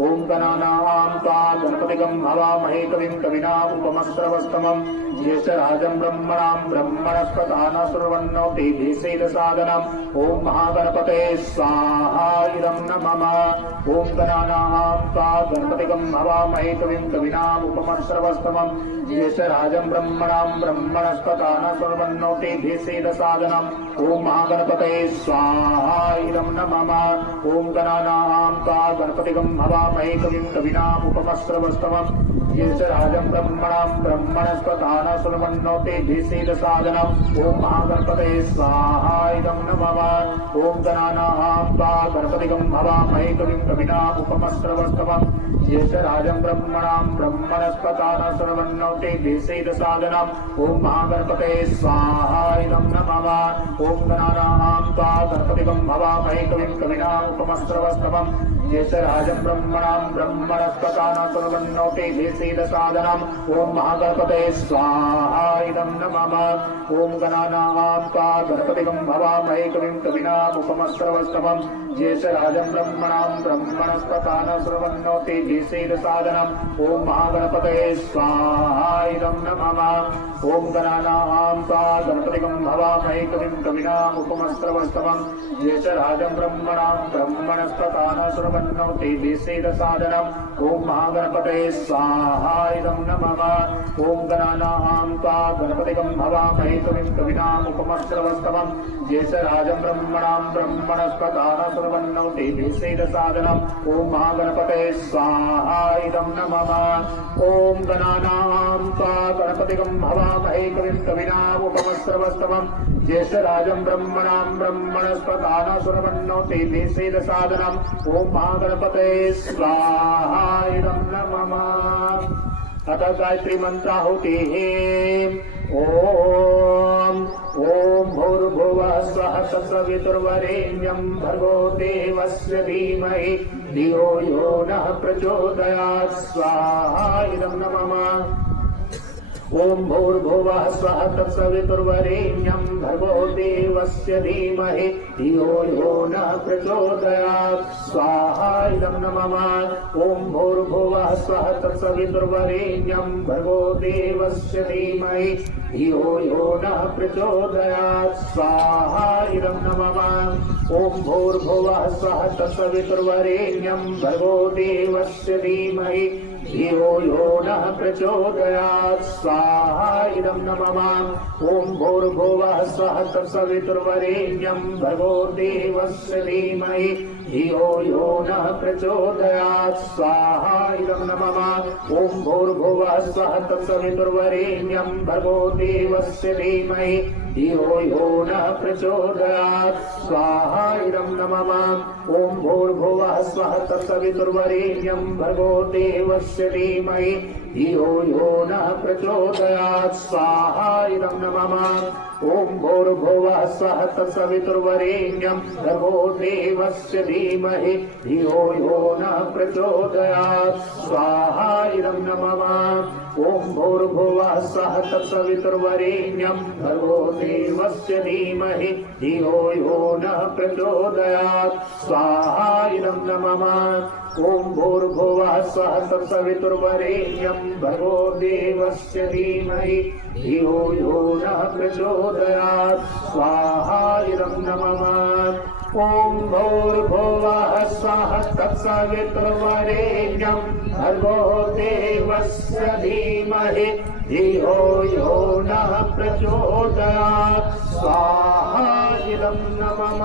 ओम गणानां त्वा गणपतिगं हवामहे कविं कवीनाम् उपमश्रवस्तमम् ज्येष्ठराजं ब्रह्मणां ब्रह्मणस्पत आनश्रवन्नोते देशेद साधनम्। ओम महागणपतये स्वाहा। इदं न मम। ओम गणानां त्वा गणपतिगं हवामहे कविं कवीनाम् उपमश्रवस्तमम् ज्येष्ठराजं ब्रह्मणां ब्रह्मणस्पत आनश्रवन्नोते देशेद साधनम्। ओम महागणपतये स्वाहा। इदं न मम। ओम गणानां त्वा गणपतिगं हवामहे भवामहे कविं कवीनामुपमस्रवस्तमं ज्येष्ठराजं ब्रह्मणां ब्रह्मणस्पतान सुरवन्नोतिभिस्सीदसादनम् ॐ महागणपतये स्वाहा इदं नमः ॐ गणानां त्वा गणपतिगं भवामहे कविं कवीनामुपमस्रवस्तमं ज्येष्ठराजं ब्रह्मणां ब्रह्मणस्पतान सुरवन्नोतिभिस्सीदसादनम् ॐ महागणपतये स्वाहा इदं नमः ॐ गणानां त्वा गणपतिगं भवामहे कविं कवीनामुपमस्रवस्तमं ज्येष्ठराजं ब्रह्मणां ब्रह्मणस्पतान सुरवन्नोतिभिस्सीदसादनम् ॐ महागणपतये स्वाहा इदं नमः ॐ गणानां त्वा गणपतिगं भवामहे कविं कवीनामुपमस्रवस्तमं ज्येष्ठराजं ब्रह्मणां ब्रह्मणस्पतान सुरवन्नोतिभिस्सीदसादनम् ॐ महागणपतये स्वाहा इदं नमः ॐ गणानां त्वा गणपतिगं भवामहे कविं कवीनामुपमस्रवस्तमं ज्येष्ठराजं ब्रह्मणां ब्रह्मणस्पतान सुरवन्नोतिभिस्सीदसादनम् ॐ महागणपतये स्वाहा इदं नमः ॐ गणानां त्वा गणपतिगं भवामहे कविं कवीनामुपमस्रवस्तमं ज्येष्ठराजं ब्रह्मणां ब्रह्मणस्पतान सुरवन्नोतिभिस्सीदसादनम् ॐ महागणपतये स्वाहा इदं नमः ॐ गणानां त्वा गणपतिगं भवामहे कविं कवीनामुपमस्रवस्तमं ज्येष्ठराजं ब्रह्मणां ब्रह्मणस्पतान सुरवन्नोतिभिस्सीदसादनम् ॐ महागणपतये स्वाहा इदं नमः अथ गायत्री मंत्राहुतिः ॐ भूर्भुवः स्वः तत्सवितुर्वरेण्यं भर्गो देवस्य धीमहि धियो यो नः प्रचोदयात् स्वाहा इदं नमः ॐ भूर्भुवः स्वः तत्सवितुर्वरेण्यं भर्गो देवस्य धीमहि धियो यो नः प्रचोदयात् स्वाहा इदं नमः ॐ भूर्भुवः स्वः तत्सवितुर्वरेण्यं भर्गो देवस्य धीमहि धियो यो नः प्रचोदयात् स्वाहा इदं नमः ॐ भूर्भुवः स्वः तत्सवितुर्वरेण्यं भर्गो देवस्य धीमहि धियो यो नः प्रचोदयात् स्वाहा इदं नमः ॐ भूर्भुवः स्वः तत्सवितुर्वरेण्यं भर्गो देवस्य धीमहि धियो यो नः प्रचोदयात् स्वाहा इदं नमः ॐ भूर्भुवः स्वः तत्सवितुर्वरेण्यं भर्गो देवस्य धीमहि धियो यो नः प्रचोदयात् स्वाहा इदं नमः ॐ भूर्भुवः स्वः तत्सवितुर्वरेण्यं भर्गो देवस्य धीमहि धियो यो नः प्रचोदयात् स्वाहा इदं नमः ॐ भूर्भुवः स्वः तत्सवितुर्वरेण्यं भर्गो देवस्य धीमहि धियो यो नः प्रचोदयात् स्वाहा इदं नमः ॐ भूर्भुवः स्वः तत्सवितुर्वरेण्यं भर्गो देवस्य धीमहि धियो यो नः प्रचोदयात् स्वाहा इदं नमः ॐ भूर्भुवः स्वः तत्सवितुर्वरेण्यं भर्गो देवस्य धीमहि धियो यो नः प्रचोदयात् स्वाहा इदं नमः ॐ भूर्भुवः स्वः तत्सवितुर्वरेण्यं भर्गो देवस्य धीमहि धियो यो नः प्रचोदयात् स्वाहा इदं नमः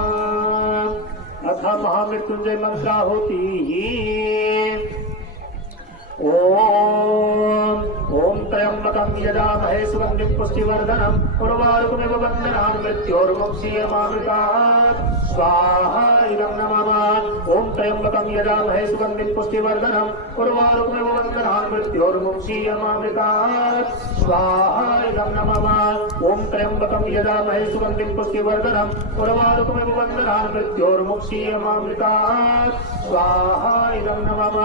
अथ महामृत्युंजय मंत्राहुतिः ॐ त्र्यंबकं यजामहे सुगन्धिं पुष्टिवर्धनम् उर्वारुकमिव बन्धनान् मृत्योर्मुक्षीयमामृतात् स्वाहा इदं नमः ॐ त्र्यंबकं यजामहे सुगन्धिं पुष्टिवर्धनम् उर्वारुकमिव बन्धनान् मृत्योर्मुक्षीयमामृतात् स्वाहा इदं नमः ॐ त्र्यंबकं यजामहे सुगन्धिं पुष्टिवर्धनम् उर्वारुकमिव बन्धनान् मृत्योर्मुक्षीयमामृतात् स्वाहा इदं नमः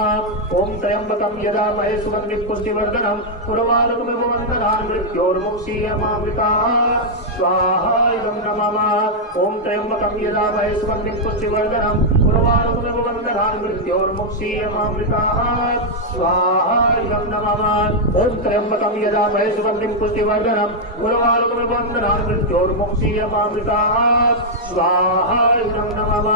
ॐ त्र्यंबकं यजामहे सुगन्धिं पुष्टिवर्धनम् उर्वारुकमिव बन्धनान् मृत्योर्मुक्षीयमामृतात् स्वाहा इदं नमः ॐ त्र्यंबकं यजामहे सुगन्धिं पुष्टिवर्धनम् उर्वारुकमिव बन्धनान् मृत्योर्मुक्षीयमामृतात् स्वाहा इदं नमः ॐ त्र्यंबकं यजामहे सुगन्धिं पुष्टिवर्धनम् उर्वारुकमिव बन्धनान् मृत्योर्मुक्षीयमामृतात् स्वाहा इदं नमः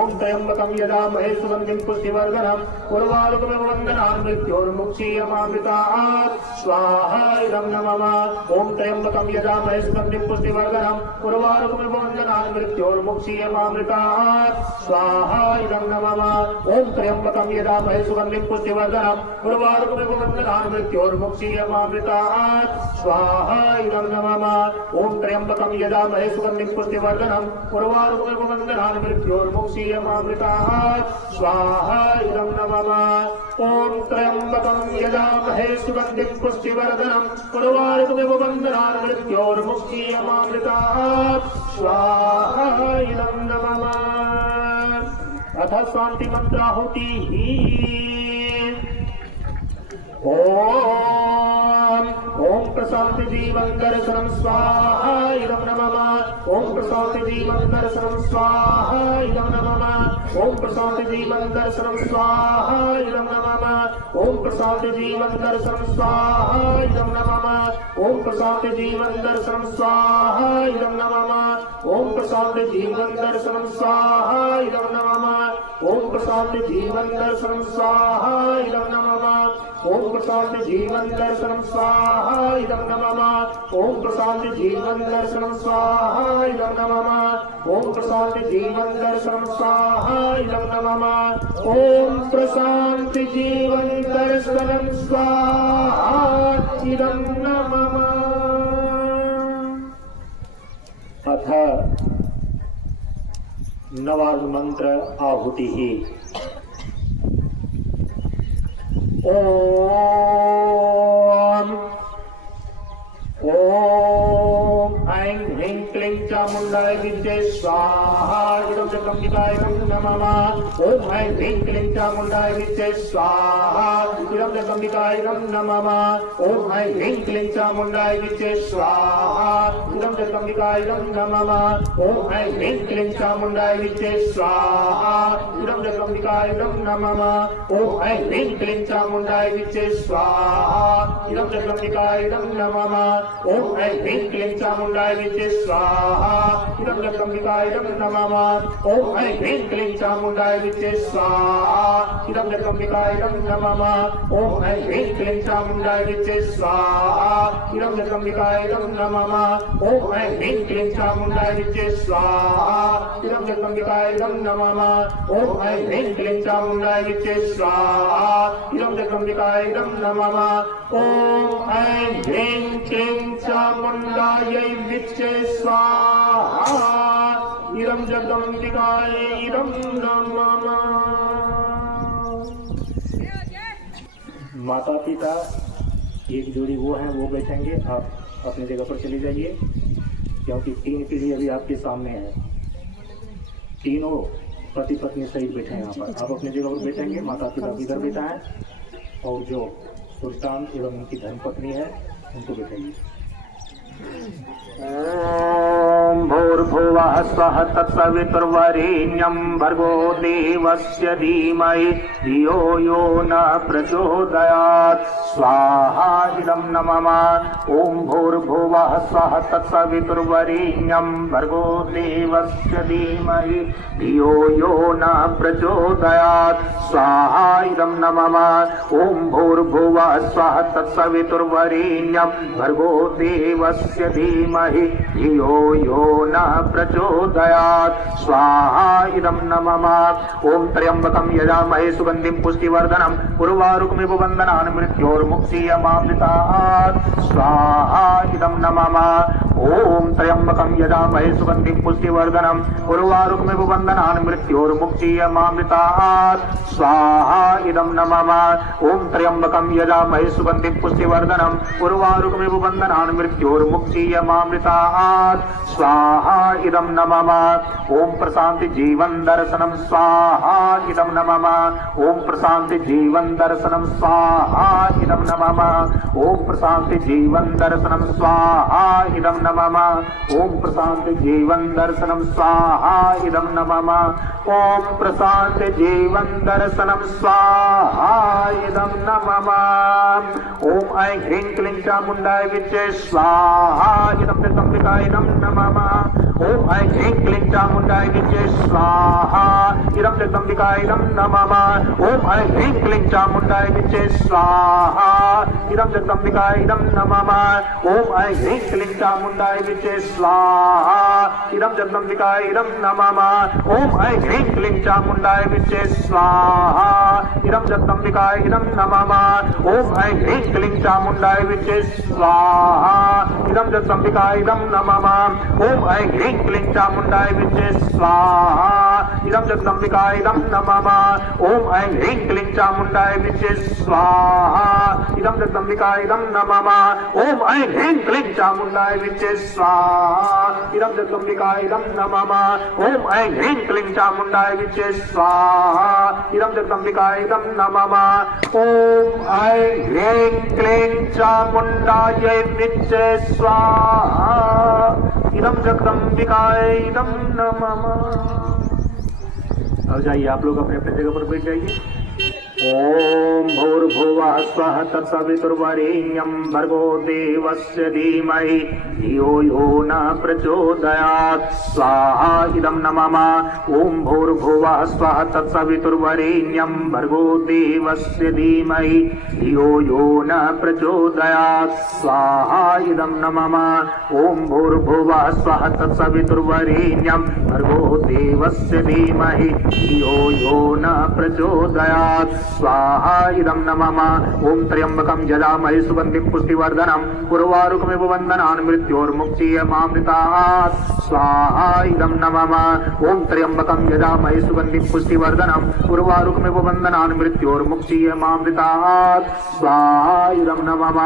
ॐ त्र्यंबकं यजामहे सुगन्धिं पुष्टिवर्धनम् उर्वारुकमिव बन्धनान् मृत्योर्मुक्षीयमामृतात् स्वाहा इदं नमः ॐ त्र्यंबकं यजामहे सुगन्धिं पुष्टिवर्धनम् उर्वारुकमिव बन्धनान् मृत्योर्मुक्षीयमामृतात् स्वाहा इदं नमः ओम त्र्यंबकं यजामहे सुगंधिं पुष्टिवर्धनम् उर्वारुकमिव बन्धनान् मृत्योर्मुक्षीयमामृतात् स्वाहा इदं नमः ओम त्र्यंबकं यजामहे सुगंधिं पुष्टिवर्धनम् उर्वारुकमिव बन्धनान् मृत्योर्मुक्षीयमामृतात् स्वाहा इदं नमः ओम त्र्यंबकं यजामहे सुगंधिं पुष्टिवर्धनम् उर्वारुकमिव बन्धनान् मृत्योर्मुक्षीयमामृतात् स्वाहा इदं नमः अथ शांति मंत्राहुतिः ओम प्रशांति जीवन दर्शनम स्वाहा इदं नमः ओम प्रशांति जीवन दर्शनम स्वाहा इदं नमः ओम प्रशांति जीवन दर्शनम स्वाहा इदं नमः ओम प्रशांति जीवन दर्शनम स्वाहा इदं नमः ओम प्रशांति जीवन दर्शनम स्वाहा इदं नमः ओम प्रशांति जीवन दर्शनम स्वाहा इदं नमः ओम प्रशांति जीवन दर्शनम स्वाहा इदं नमः ओम प्रशांति जीवन दर्शनम स्वाहा इदं नमः ओम प्रशांति जीवन दर्शनम स्वाहा इदं नमः ओम प्रशांति जीवन दर्शनम स्वाहा इदं नमः ओम प्रशांति जीवन दर्शनम स्वाहा इदं नमः अथ नवार्ग मंत्र आहुति ही ओम ओम ऐं ह्रीं क्लीं चामुण्डाय विद्ये स्वाहा इदं जगदम्बिकाय नमः ओम ऐं ह्रीं क्लीं चामुण्डाय विद्ये स्वाहा इदं जगदम्बिकाय नमः ओम ऐं ह्रीं क्लीं चामुण्डाय विद्ये स्वाहा इदं जगदम्बिकाय नमः ओम ऐं ह्रीं क्लीं चामुण्डाय विद्ये स्वाहा इदं जगदम्बिकाय नमः ओम ऐं ह्रीं क्लीं चामुण्डाय विद्ये स्वाहा इदं जगदम्बिकाय नमः ओम ऐं ह्रीं क्लीं चामुण्डाय विद्ये स्वाहा इदं जगदम्बिकाय नमः ओम ऐं ह्रीं क्लीं चामुण्डाय विद्ये स्वाहा इदं जगदम्बिकाय नमः ओम ऐं ह्रीं क्लीं चामुण्डाय विद्ये स्वाहा इदं जगदम्बिकाय नमः ओम ऐं ह्रीं क्लीं चामुण्डाय विद्ये स्वाहा इदं जगदम्बिकाय नमः ओम ऐं ह्रीं क्लीं चामुण्डाय विद्ये स्वाहा इदं जगदम्बिकाय नमः ओम ऐं ह्रीं क्लीं चामुण्डाय विद्ये स्वाहा इदं जगदम्बिकाय नमः। माता पिता एक जोड़ी वो हैं, वो बैठेंगे, आप अपनी जगह पर चले जाइए, क्योंकि 3 पीढ़ी अभी आपके सामने है। तीनों पति पत्नी सहित बैठे हैं यहाँ पर। आप अपनी जगह पर बैठेंगे, माता पिता इधर बैठा है, और जो सुल्तान एवं उनकी धर्मपत्नी है उनको बैठाइए। ओम भूर्भुवः स्वः तत्सवितुर्वरेण्यं भर्गो देवस्य धीमहि धियो यो न प्रचोदयात् स्वाहा इदं नमः ओम भूर्भुवः स्वः तत्सवितुर्वरेण्यं भर्गो देवस्य धीमहि धियो यो न प्रचोदयात् स्वाहा इदं नमः ओम भूर्भुवः स्वः तत्सवितुर्वरेण्यं भर्गो देवस्य धीमहि धियो यो न प्रचोदयात् स्वाहा इदं नमः ओम त्र्यंबकं यजामहे सुगंधिं पुष्टिवर्धनम् उर्वारुकमिव बन्धनान् मृत्योर्मुक्षीयमामृतात् स्वाहा इदं नमः ओम त्र्यंबकं यजामहे सुगंधिं पुष्टिवर्धनम् उर्वारुकमिव बन्धनान् मृत्योर्मुक्षीयमामृतात् स्वाहा इदं नमः ओम त्र्यंबकं यजामहे सुगंधिं पुष्टिवर्धनम् उर्वारुकमिव बन्धनान् मृत्योर्मुक्षीयमामृतात् स्वाहा इदं नमः ओम प्रशांति जीवन दर्शनम स्वाहा इदं नमः ओम प्रशांति जीवन दर्शनम स्वाहा इदं नमः ओम प्रशांति जीवन दर्शनम स्वाहा इदं नमः ओम प्रशांति जीवन दर्शनम स्वाहा इदं नमः ओम प्रशांति जीवन दर्शनम स्वाहा इदं नमः ओम ऐं ह्रीं क्लीं चामुण्डाय विद्ये स्वाहा इदं जगदम्बिकाय नमः। ओम ऐं ह्रीं क्लीं चामुण्डाय विद्ये स्वाहा इदं जगदम्बिकाय नमः। ओम ऐं ह्रीं क्लीं चामुण्डाय विद्ये स्वाहा इदं जगदम्बिकाय नमः। ओम ऐं ह्रीं क्लीं चामुण्डाय विद्ये स्वाहा इदं जगदम्बिकाय नमः। ओम ऐं ह्रीं क्लीं चामुण्डाय विद्ये स्वाहा इदं जगदम्बिकाय नमः। ओम ऐं ह्रीं क्लीं चामुण्डाय विद्ये स्वाहा इदं जगदम्बिकाय नमः। ओम ऐं ह्रीं क्लीं चामुण्डाय विद्ये स्वाहा इदं जगदम्बिकाय नमः। ओम ऐं ह्रीं क्लीं चामुण्डाय विद्ये स्वाहा इदं जगदम्बिकाय नमः। ओम ऐं ह्रीं क्लीं चामुण्डाय विद्ये स्वाहा इदं जगदम्बिकाय नमः। ओम ऐं ह्रीं क्लीं चामुण्डाय विद्ये स्वाहा इदं जगदम्बिकाय नमः। ओम ऐं ह्रीं क्लीं चामुण्डाय विद्ये स्वाहा इदं जगदम्बिकाय नमः। अब जाइए आप लोग अपने अपने जगह पर बैठ जाइए। ओम भूर्भुवः स्वः तत्सवितुर्वरेण्यं भर्गो देवस्य धीमहि धियो यो न प्रचोदयात् स्वाहा इदं नमः। ओम भूर्भुवः स्वः तत्सवितुर्वरेण्यं भर्गो देवस्य धीमहि धियो यो न प्रचोदयात् स्वाहा इदं नमः। ओम भूर्भुवः स्वः तत्सवितुर्वरेण्यं भर्गो देवस्य धीमहि धियो यो न प्रचोदयात् स्वाहा इदं नमः। ओम त्र्यंबकं यजामहे सुगंधिं पुष्टिवर्धनम् उर्वारुकमिव बन्धनान् मृत्योर्मुक्षीयमामृतात् स्वाहा इदं नमः। ओम त्र्यंबकं यजामहे सुगंधिं पुष्टिवर्धनम् उर्वारुकमिव बन्धनान् मृत्योर्मुक्षीयमामृतात् स्वाहा इदं नमः।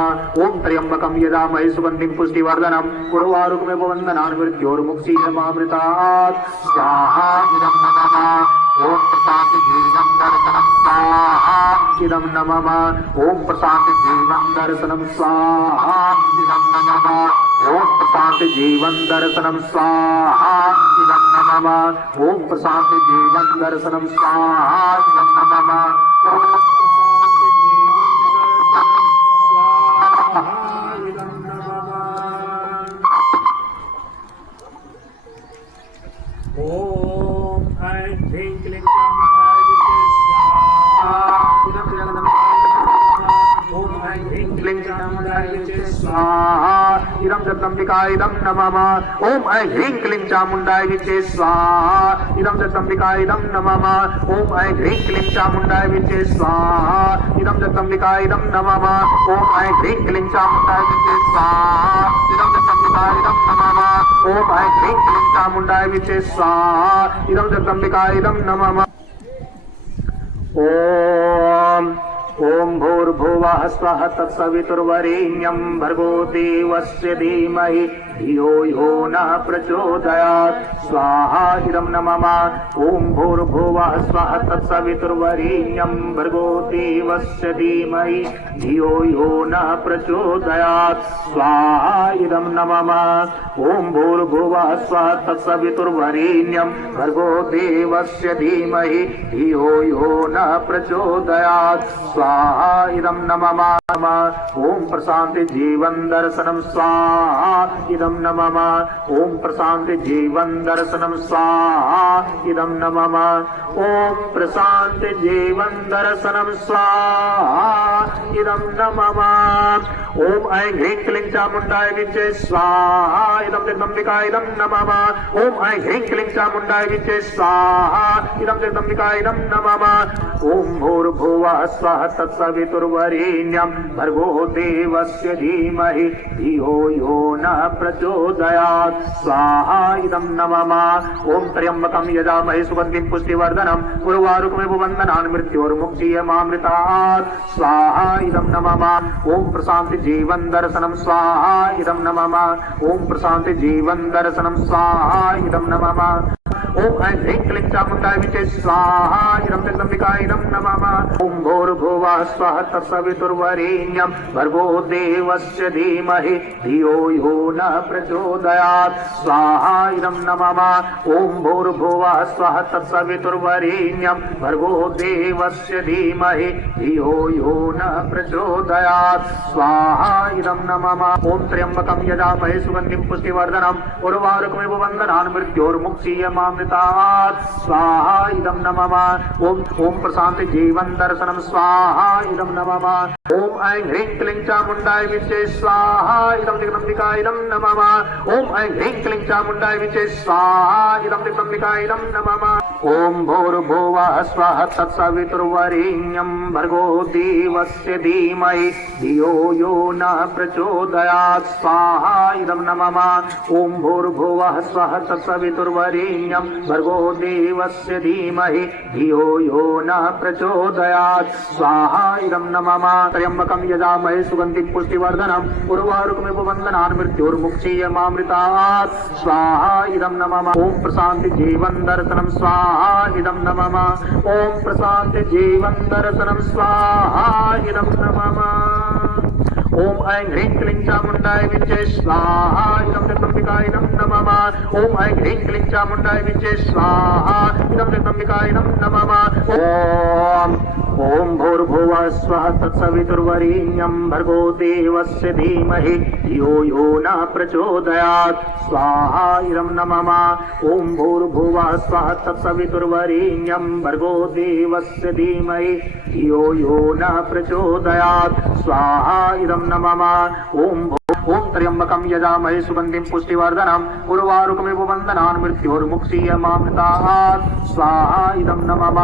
ओम त्र्यंबकं यजामहे सुगंधिं पुष्टिवर्धनम् उर्वारुकमिव बन्धनान् मृत्योर्मुक्षीयमामृतात् स्वाहा इदं नमः। ओम प्रशांति जीवनं दर्शनं स्वाहा इदं नमः। ओम प्रशांति जीवन दर्शनं स्वाहा इदं नमः। ओम प्रशांति जीवन दर्शनं स्वाहा इदं नमः। ओम प्रशांति जीवन दर्शनं स्वाहा इदं नमः। ओम प्रशांति जीवन दर्शनं स्वाहा इदं नमः। ओम ऐं ह्रीं क्लीं चामुण्डाय विद्ये स्वाहा इदं जगदम्बिकाय नमः। ओम ऐं ह्रीं क्लीं चामुण्डाय विद्ये स्वाहा इदं जगदम्बिकाय नमः। ओम ऐं ह्रीं क्लीं चामुण्डाय विद्ये स्वाहा इदं जगदम्बिकाय नमः। ओम ऐं ह्रीं क्लीं चामुण्डाय विद्ये स्वाहा इदं जगदम्बिकाय नमः। ओम ऐं ह्रीं क्लीं चामुण्डाय विद्ये स्वाहा इदं जगदम्बिकाय नमः। ओम ऐं ह्रीं क्लीं चामुण्डाय विद्ये स्वाहा इदं जगदम्बिकाय नमः। ओम भूर्भुवः स्वः तत्सवितुर्वरेण्यं भर्गो देवस्य धीमहि धियो यो न प्रचोदयात् स्वाहा इदं नमः। ओम भूर्भुवः स्वः तत्सवितुर्वरेण्यं भर्गो देवस्य धीमहि धियो यो न प्रचोदयात् स्वाहा इदं नमः। ओम भूर्भुवः स्वः तत्सवितुर्वरेण्यं भर्गो देवस्य धीमहि धियो यो न प्रचोदयात् स्वाहा इदं नमः। ओम प्रशांति जीवन दर्शनं स्वाहा इदं नमः। ओम प्रशांति जीवन दर्शनं स्वाहा इदं नमः। ओम प्रशांति जीवन दर्शनं स्वाहा इदं नमः। ओम ऐं ह्रीं क्लीं चामुण्डाय विद्ये स्वाहा इदं जगदम्बिकाय नमः। ओम ऐं ह्रीं क्लीं चामुण्डाय विद्ये स्वाहा इदं जगदम्बिकाय नमः। ओम भूर्भुवः स्वः तत्सवितुर्वरेण्यं भर्गो देवस्य धीमहि धियो यो न प्रचोदयात् स्वाहा इदं नमः। ओम त्र्यंबकं यजामहे सुगंधिं पुष्टिवर्धनम् उर्वारुकमिव बन्धनान् मृत्योर्मुक्षीयमामृतात् स्वाहा इदं नमः। ओम प्रशांति जीवन दर्शनं स्वाहा इदं नमः। ओम प्रशांति जीवन दर्शनं स्वाहा इदं नमः। ओम ऐं ह्रीं क्लीं चामुण्डाय विचे स्वाहा इदं जगदम्बिकाय नमः ओम भूर्भुवः स्वः तत्सवितुर्वरेण्यं भर्गो देवस्य धीमहि धियो यो नः प्रचोदयात् स्वाहा इदं नमः ओम भूर्भुवः स्वः तत्सवितुर्वरेण्यं भर्गो देवस्य धीमहि धियो यो नः प्रचोदयात् स्वाहा इदं नमः ओम त्र्यंबकं यजामहे सुगन्धिं पुष्टिवर्धनम् उर्वारुकमिव बन्धनान् मृत्योर्मुक्षीयमामृतात् स्वाहा इदं नमः ओम प्रशांत जीवन दर्शनम स्वाहा इदं नमः ओम ऐं ह्रीं क्लीं चामुण्डाय विचे स्वाहा इदं जगदम्बिकाय नमः ओम ऐं ह्रीं क्लीं चामुण्डाय विचे स्वाहा इदं जगदम्बिकाय नमः ओम भूर्भुवः स्वः तत्सवितुर्वरेण्यं भर्गो देवस्य धीमहि धियो यो नः प्रचोदयात् स्वाहा इदं नमः ओम भूर्भुवः स्वः तत्सवितुर्वरेण्यं भर्गो देवस्य धीमहि धियो यो नः प्रचोदयात् स्वाहा इदं नमः त्र्यंबकं यजामहे सुगन्धिं पुष्टिवर्धनम् उर्वारुकमिव बन्धनान् मृत्योर्मुक्षीयमामृतात् स्वाहा इदं नमः ओम प्रशान्ति जीवन दर्शनं स्वाहा इदं नमः ओम प्रशान्ति जीवन दर्शनं स्वाहा इदं नमः ओम ऐं ह्रीं क्लीं चामुण्डाय विचे स्वाहा इदं जगदम्बिकाय नमः ओम ऐं ह्रीं क्लीं चामुण्डाय विचे स्वाहा इदं जगदम्बिकाय नमः ओम भूर्भुवः स्वः तत्सवितुर्वरेण्यं भर्गो देवस्य धीमहि धियो यो नः प्रचोदयात् स्वाहा इदं नमः ओम भूर्भुवः स्वः तत्सवितुर्वरेण्यं भर्गो देवस्य धीमहि धियो यो नः प्रचोदयात् स्वाहा इदं नमः ओम त्र्यंबकं यजामहे सुगन्धिं पुष्टिवर्धनम् उर्वारुकमिव बन्धनान् मृत्योर्मुक्षीयमामृतात् स्वाहा इदं नमः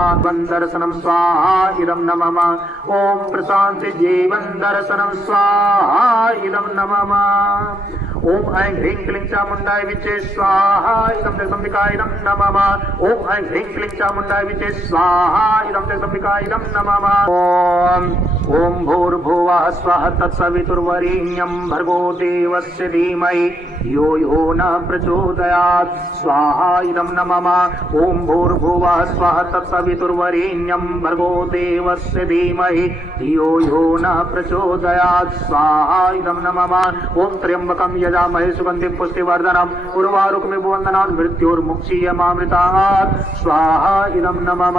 दर्शनं स्वाहा इदं नमः ओम प्रशान्ति जीवन दर्शनं स्वाहा इदं नमः ओम ऐं ह्रीं क्लीं चामुण्डाय विचे स्वाहा इदं जगदम्बिकाय नमः ओम ऐं ह्रीं क्लीं चामुण्डाय विचे स्वाहा इदं जगदम्बिकाय नमः ओम भूर्भुवः स्वः तत्सवितुर्वरेण्यं भर्गो देवस्य धीमहि धियो यो नः प्रचोदयात् स्वाहा इदं नमः ओम भूर्भुवः स्वः तत्सवितुर्वरेण्यं भर्गो देवस्य धीमहि धियो यो नः प्रचोदयात् स्वाहा इदं नमः ओम त्र्यंबकं यजामहे सुगन्धिं पुष्टिवर्धनम् उर्वारुकमिव बन्धनान् मृत्योर्मुक्षीयमामृतात् स्वाहा इदं नमः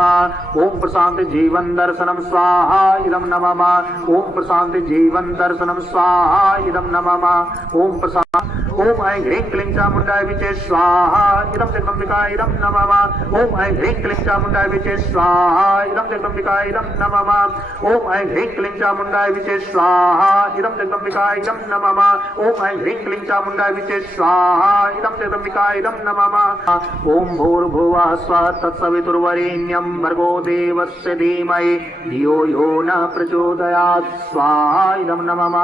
ओम प्रशान्ति जीवन दर्शनं स्वाहा इदं नमः ओम प्रशान्ति जीवन दर्शनं स्वाहा इदं नमः ओम ओम ऐं ह्रीं क्लीं चामुण्डाय विचे स्वाहा इदं जगदम्बिकाय नमः ओम ऐं ह्रीं क्लीं चामुण्डाय विचे स्वाहा इदं जगदम्बिकाय नमः ओम ऐं ह्रीं क्लीं चामुण्डाय विचे स्वाहा इदं जगदम्बिकाय नमः ओम ऐं ह्रीं क्लीं चामुण्डाय विचे स्वाहा इदं जगदम्बिकाय नमः ओम भूर्भुवः स्वः तत्सवितुर्वरेण्यं भर्गो देवस्य धीमहि धियो यो नः प्रचोदयात् स्वाहा इदं नमः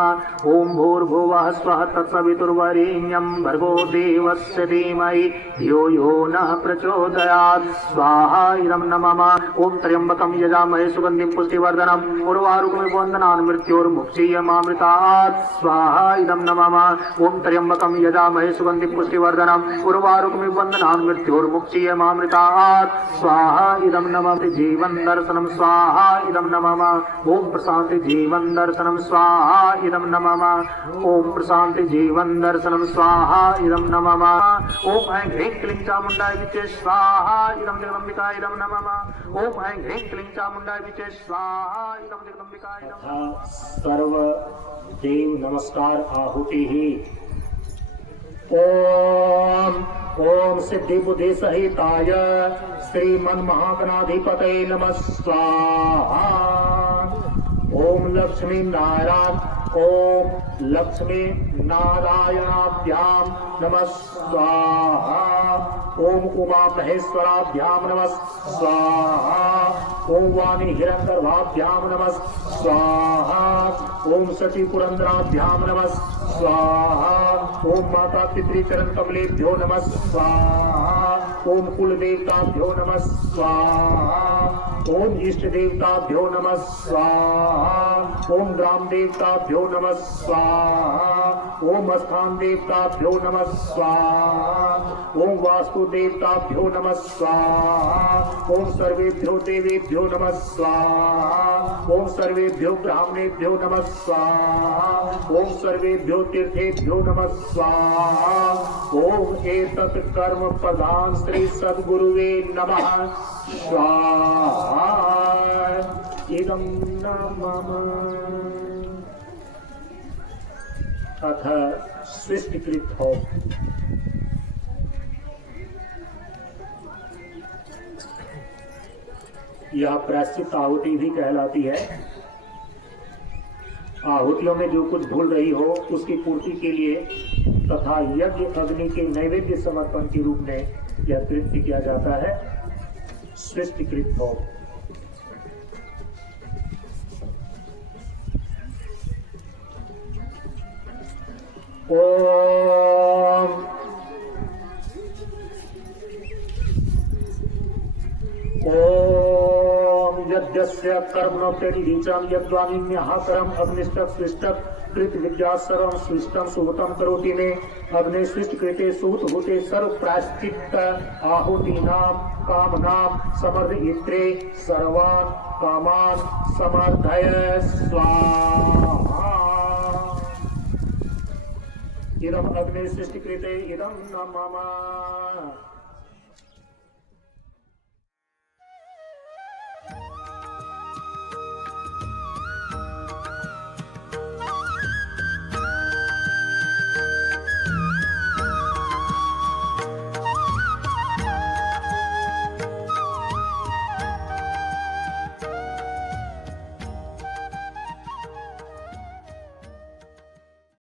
ओम भूर्भुवः स्वः तत्सवितुर्वरेण्यं भर्गो देवस्य धीमहि धियो यो नः प्रचोदयात् स्वाहा इदं नमः ओम त्र्यंबकं यजामहे सुगन्धिं पुष्टिवर्धनम् उर्वारुकमिव बन्धनान् मृत्योर्मुक्षीयमामृतात् स्वाहा इदं नमः ओम त्र्यंबकं यजामहे सुगन्धिं पुष्टिवर्धनम् उर्वारुकमिव बन्धनान् मृत्योर्मुक्षीयमामृतात् स्वाहा इदं नमः जीवन दर्शनं स्वाहा इदं नमः ओम प्रशान्ति जीवन दर्शनं स्वाहा इदं नमः ओम प्रशान्ति जीवन दर्शनं स्वाहा इदं नमः ओम ऐं ह्रीं क्लीं चामुण्डाय विचे स्वाहा इदं जगदम्बिकाय नमः ओम ऐं ह्रीं क्लीं चामुण्डाय विचे स्वाहा इदं जगदम्बिकाय नमः सर्व देव नमस्कार आहुतिः ओम सिद्धि बुद्धि सहिताय श्रीमन्महागणाधिपतये नमः स्वाहा ओम लक्ष्मी नारायण ओम लक्ष्मी नारायणाभ्याम नमः स्वाहा ओम उमा महेश्वराभ्याम नमः स्वाहा ओम वाणी हिरण्यगर्भाभ्याम नमः स्वाहा ओम सची पुरंदराभ्याम नमः स्वाहा ओम माता पितृचरण कमलेभ्यो नमः स्वाहा ओम कुल देवताभ्यो नमः स्वाहा। ओम इष्ट देवताभ्यो नमः स्वाहा। ओम ग्राम देवताभ्यो नमः स्वाहा। ओम स्थान देवताभ्यो नमः स्वाहा। ओम वास्तु देवताभ्यो नमः स्वाहा। ओम सर्वेभ्यो देवेभ्यो नमः स्वाहा। ओम सर्वेभ्यो ब्राह्मणेभ्यो नमः स्वाहा। ओम सर्वेभ्यो तीर्थेभ्यो नमः स्वाहा। ओम एतत् कर्म प्रधान श्री सद्गुरुवे नमः स्वाहा। इदं नमः। अथ सृष्टिकृत हो। यह प्रायश्चित आहुति भी कहलाती है। आहुतियों में जो कुछ भूल रही हो उसकी पूर्ति के लिए तथा यज्ञ अग्नि के नैवेद्य समर्पण के रूप में यह तृप्ति किया जाता है। सृष्टिकृत हो। ओम ओम यज्ञस्य कर्मणोक्तिरीचं यद्वानिन्यः अग्निष्टक सृष्टक कृत विद्या सर्वं सृष्टं सुहृतं करोति मे अग्ने सृष्टि कृते सुहृत भूते सर्व प्रायश्चित्त आहुतीनां कामनां समर्पयित्रे सर्वान् कामान् समर्पय स्वाहा। इदम् अग्ने सृष्टि कृते इदं न मम।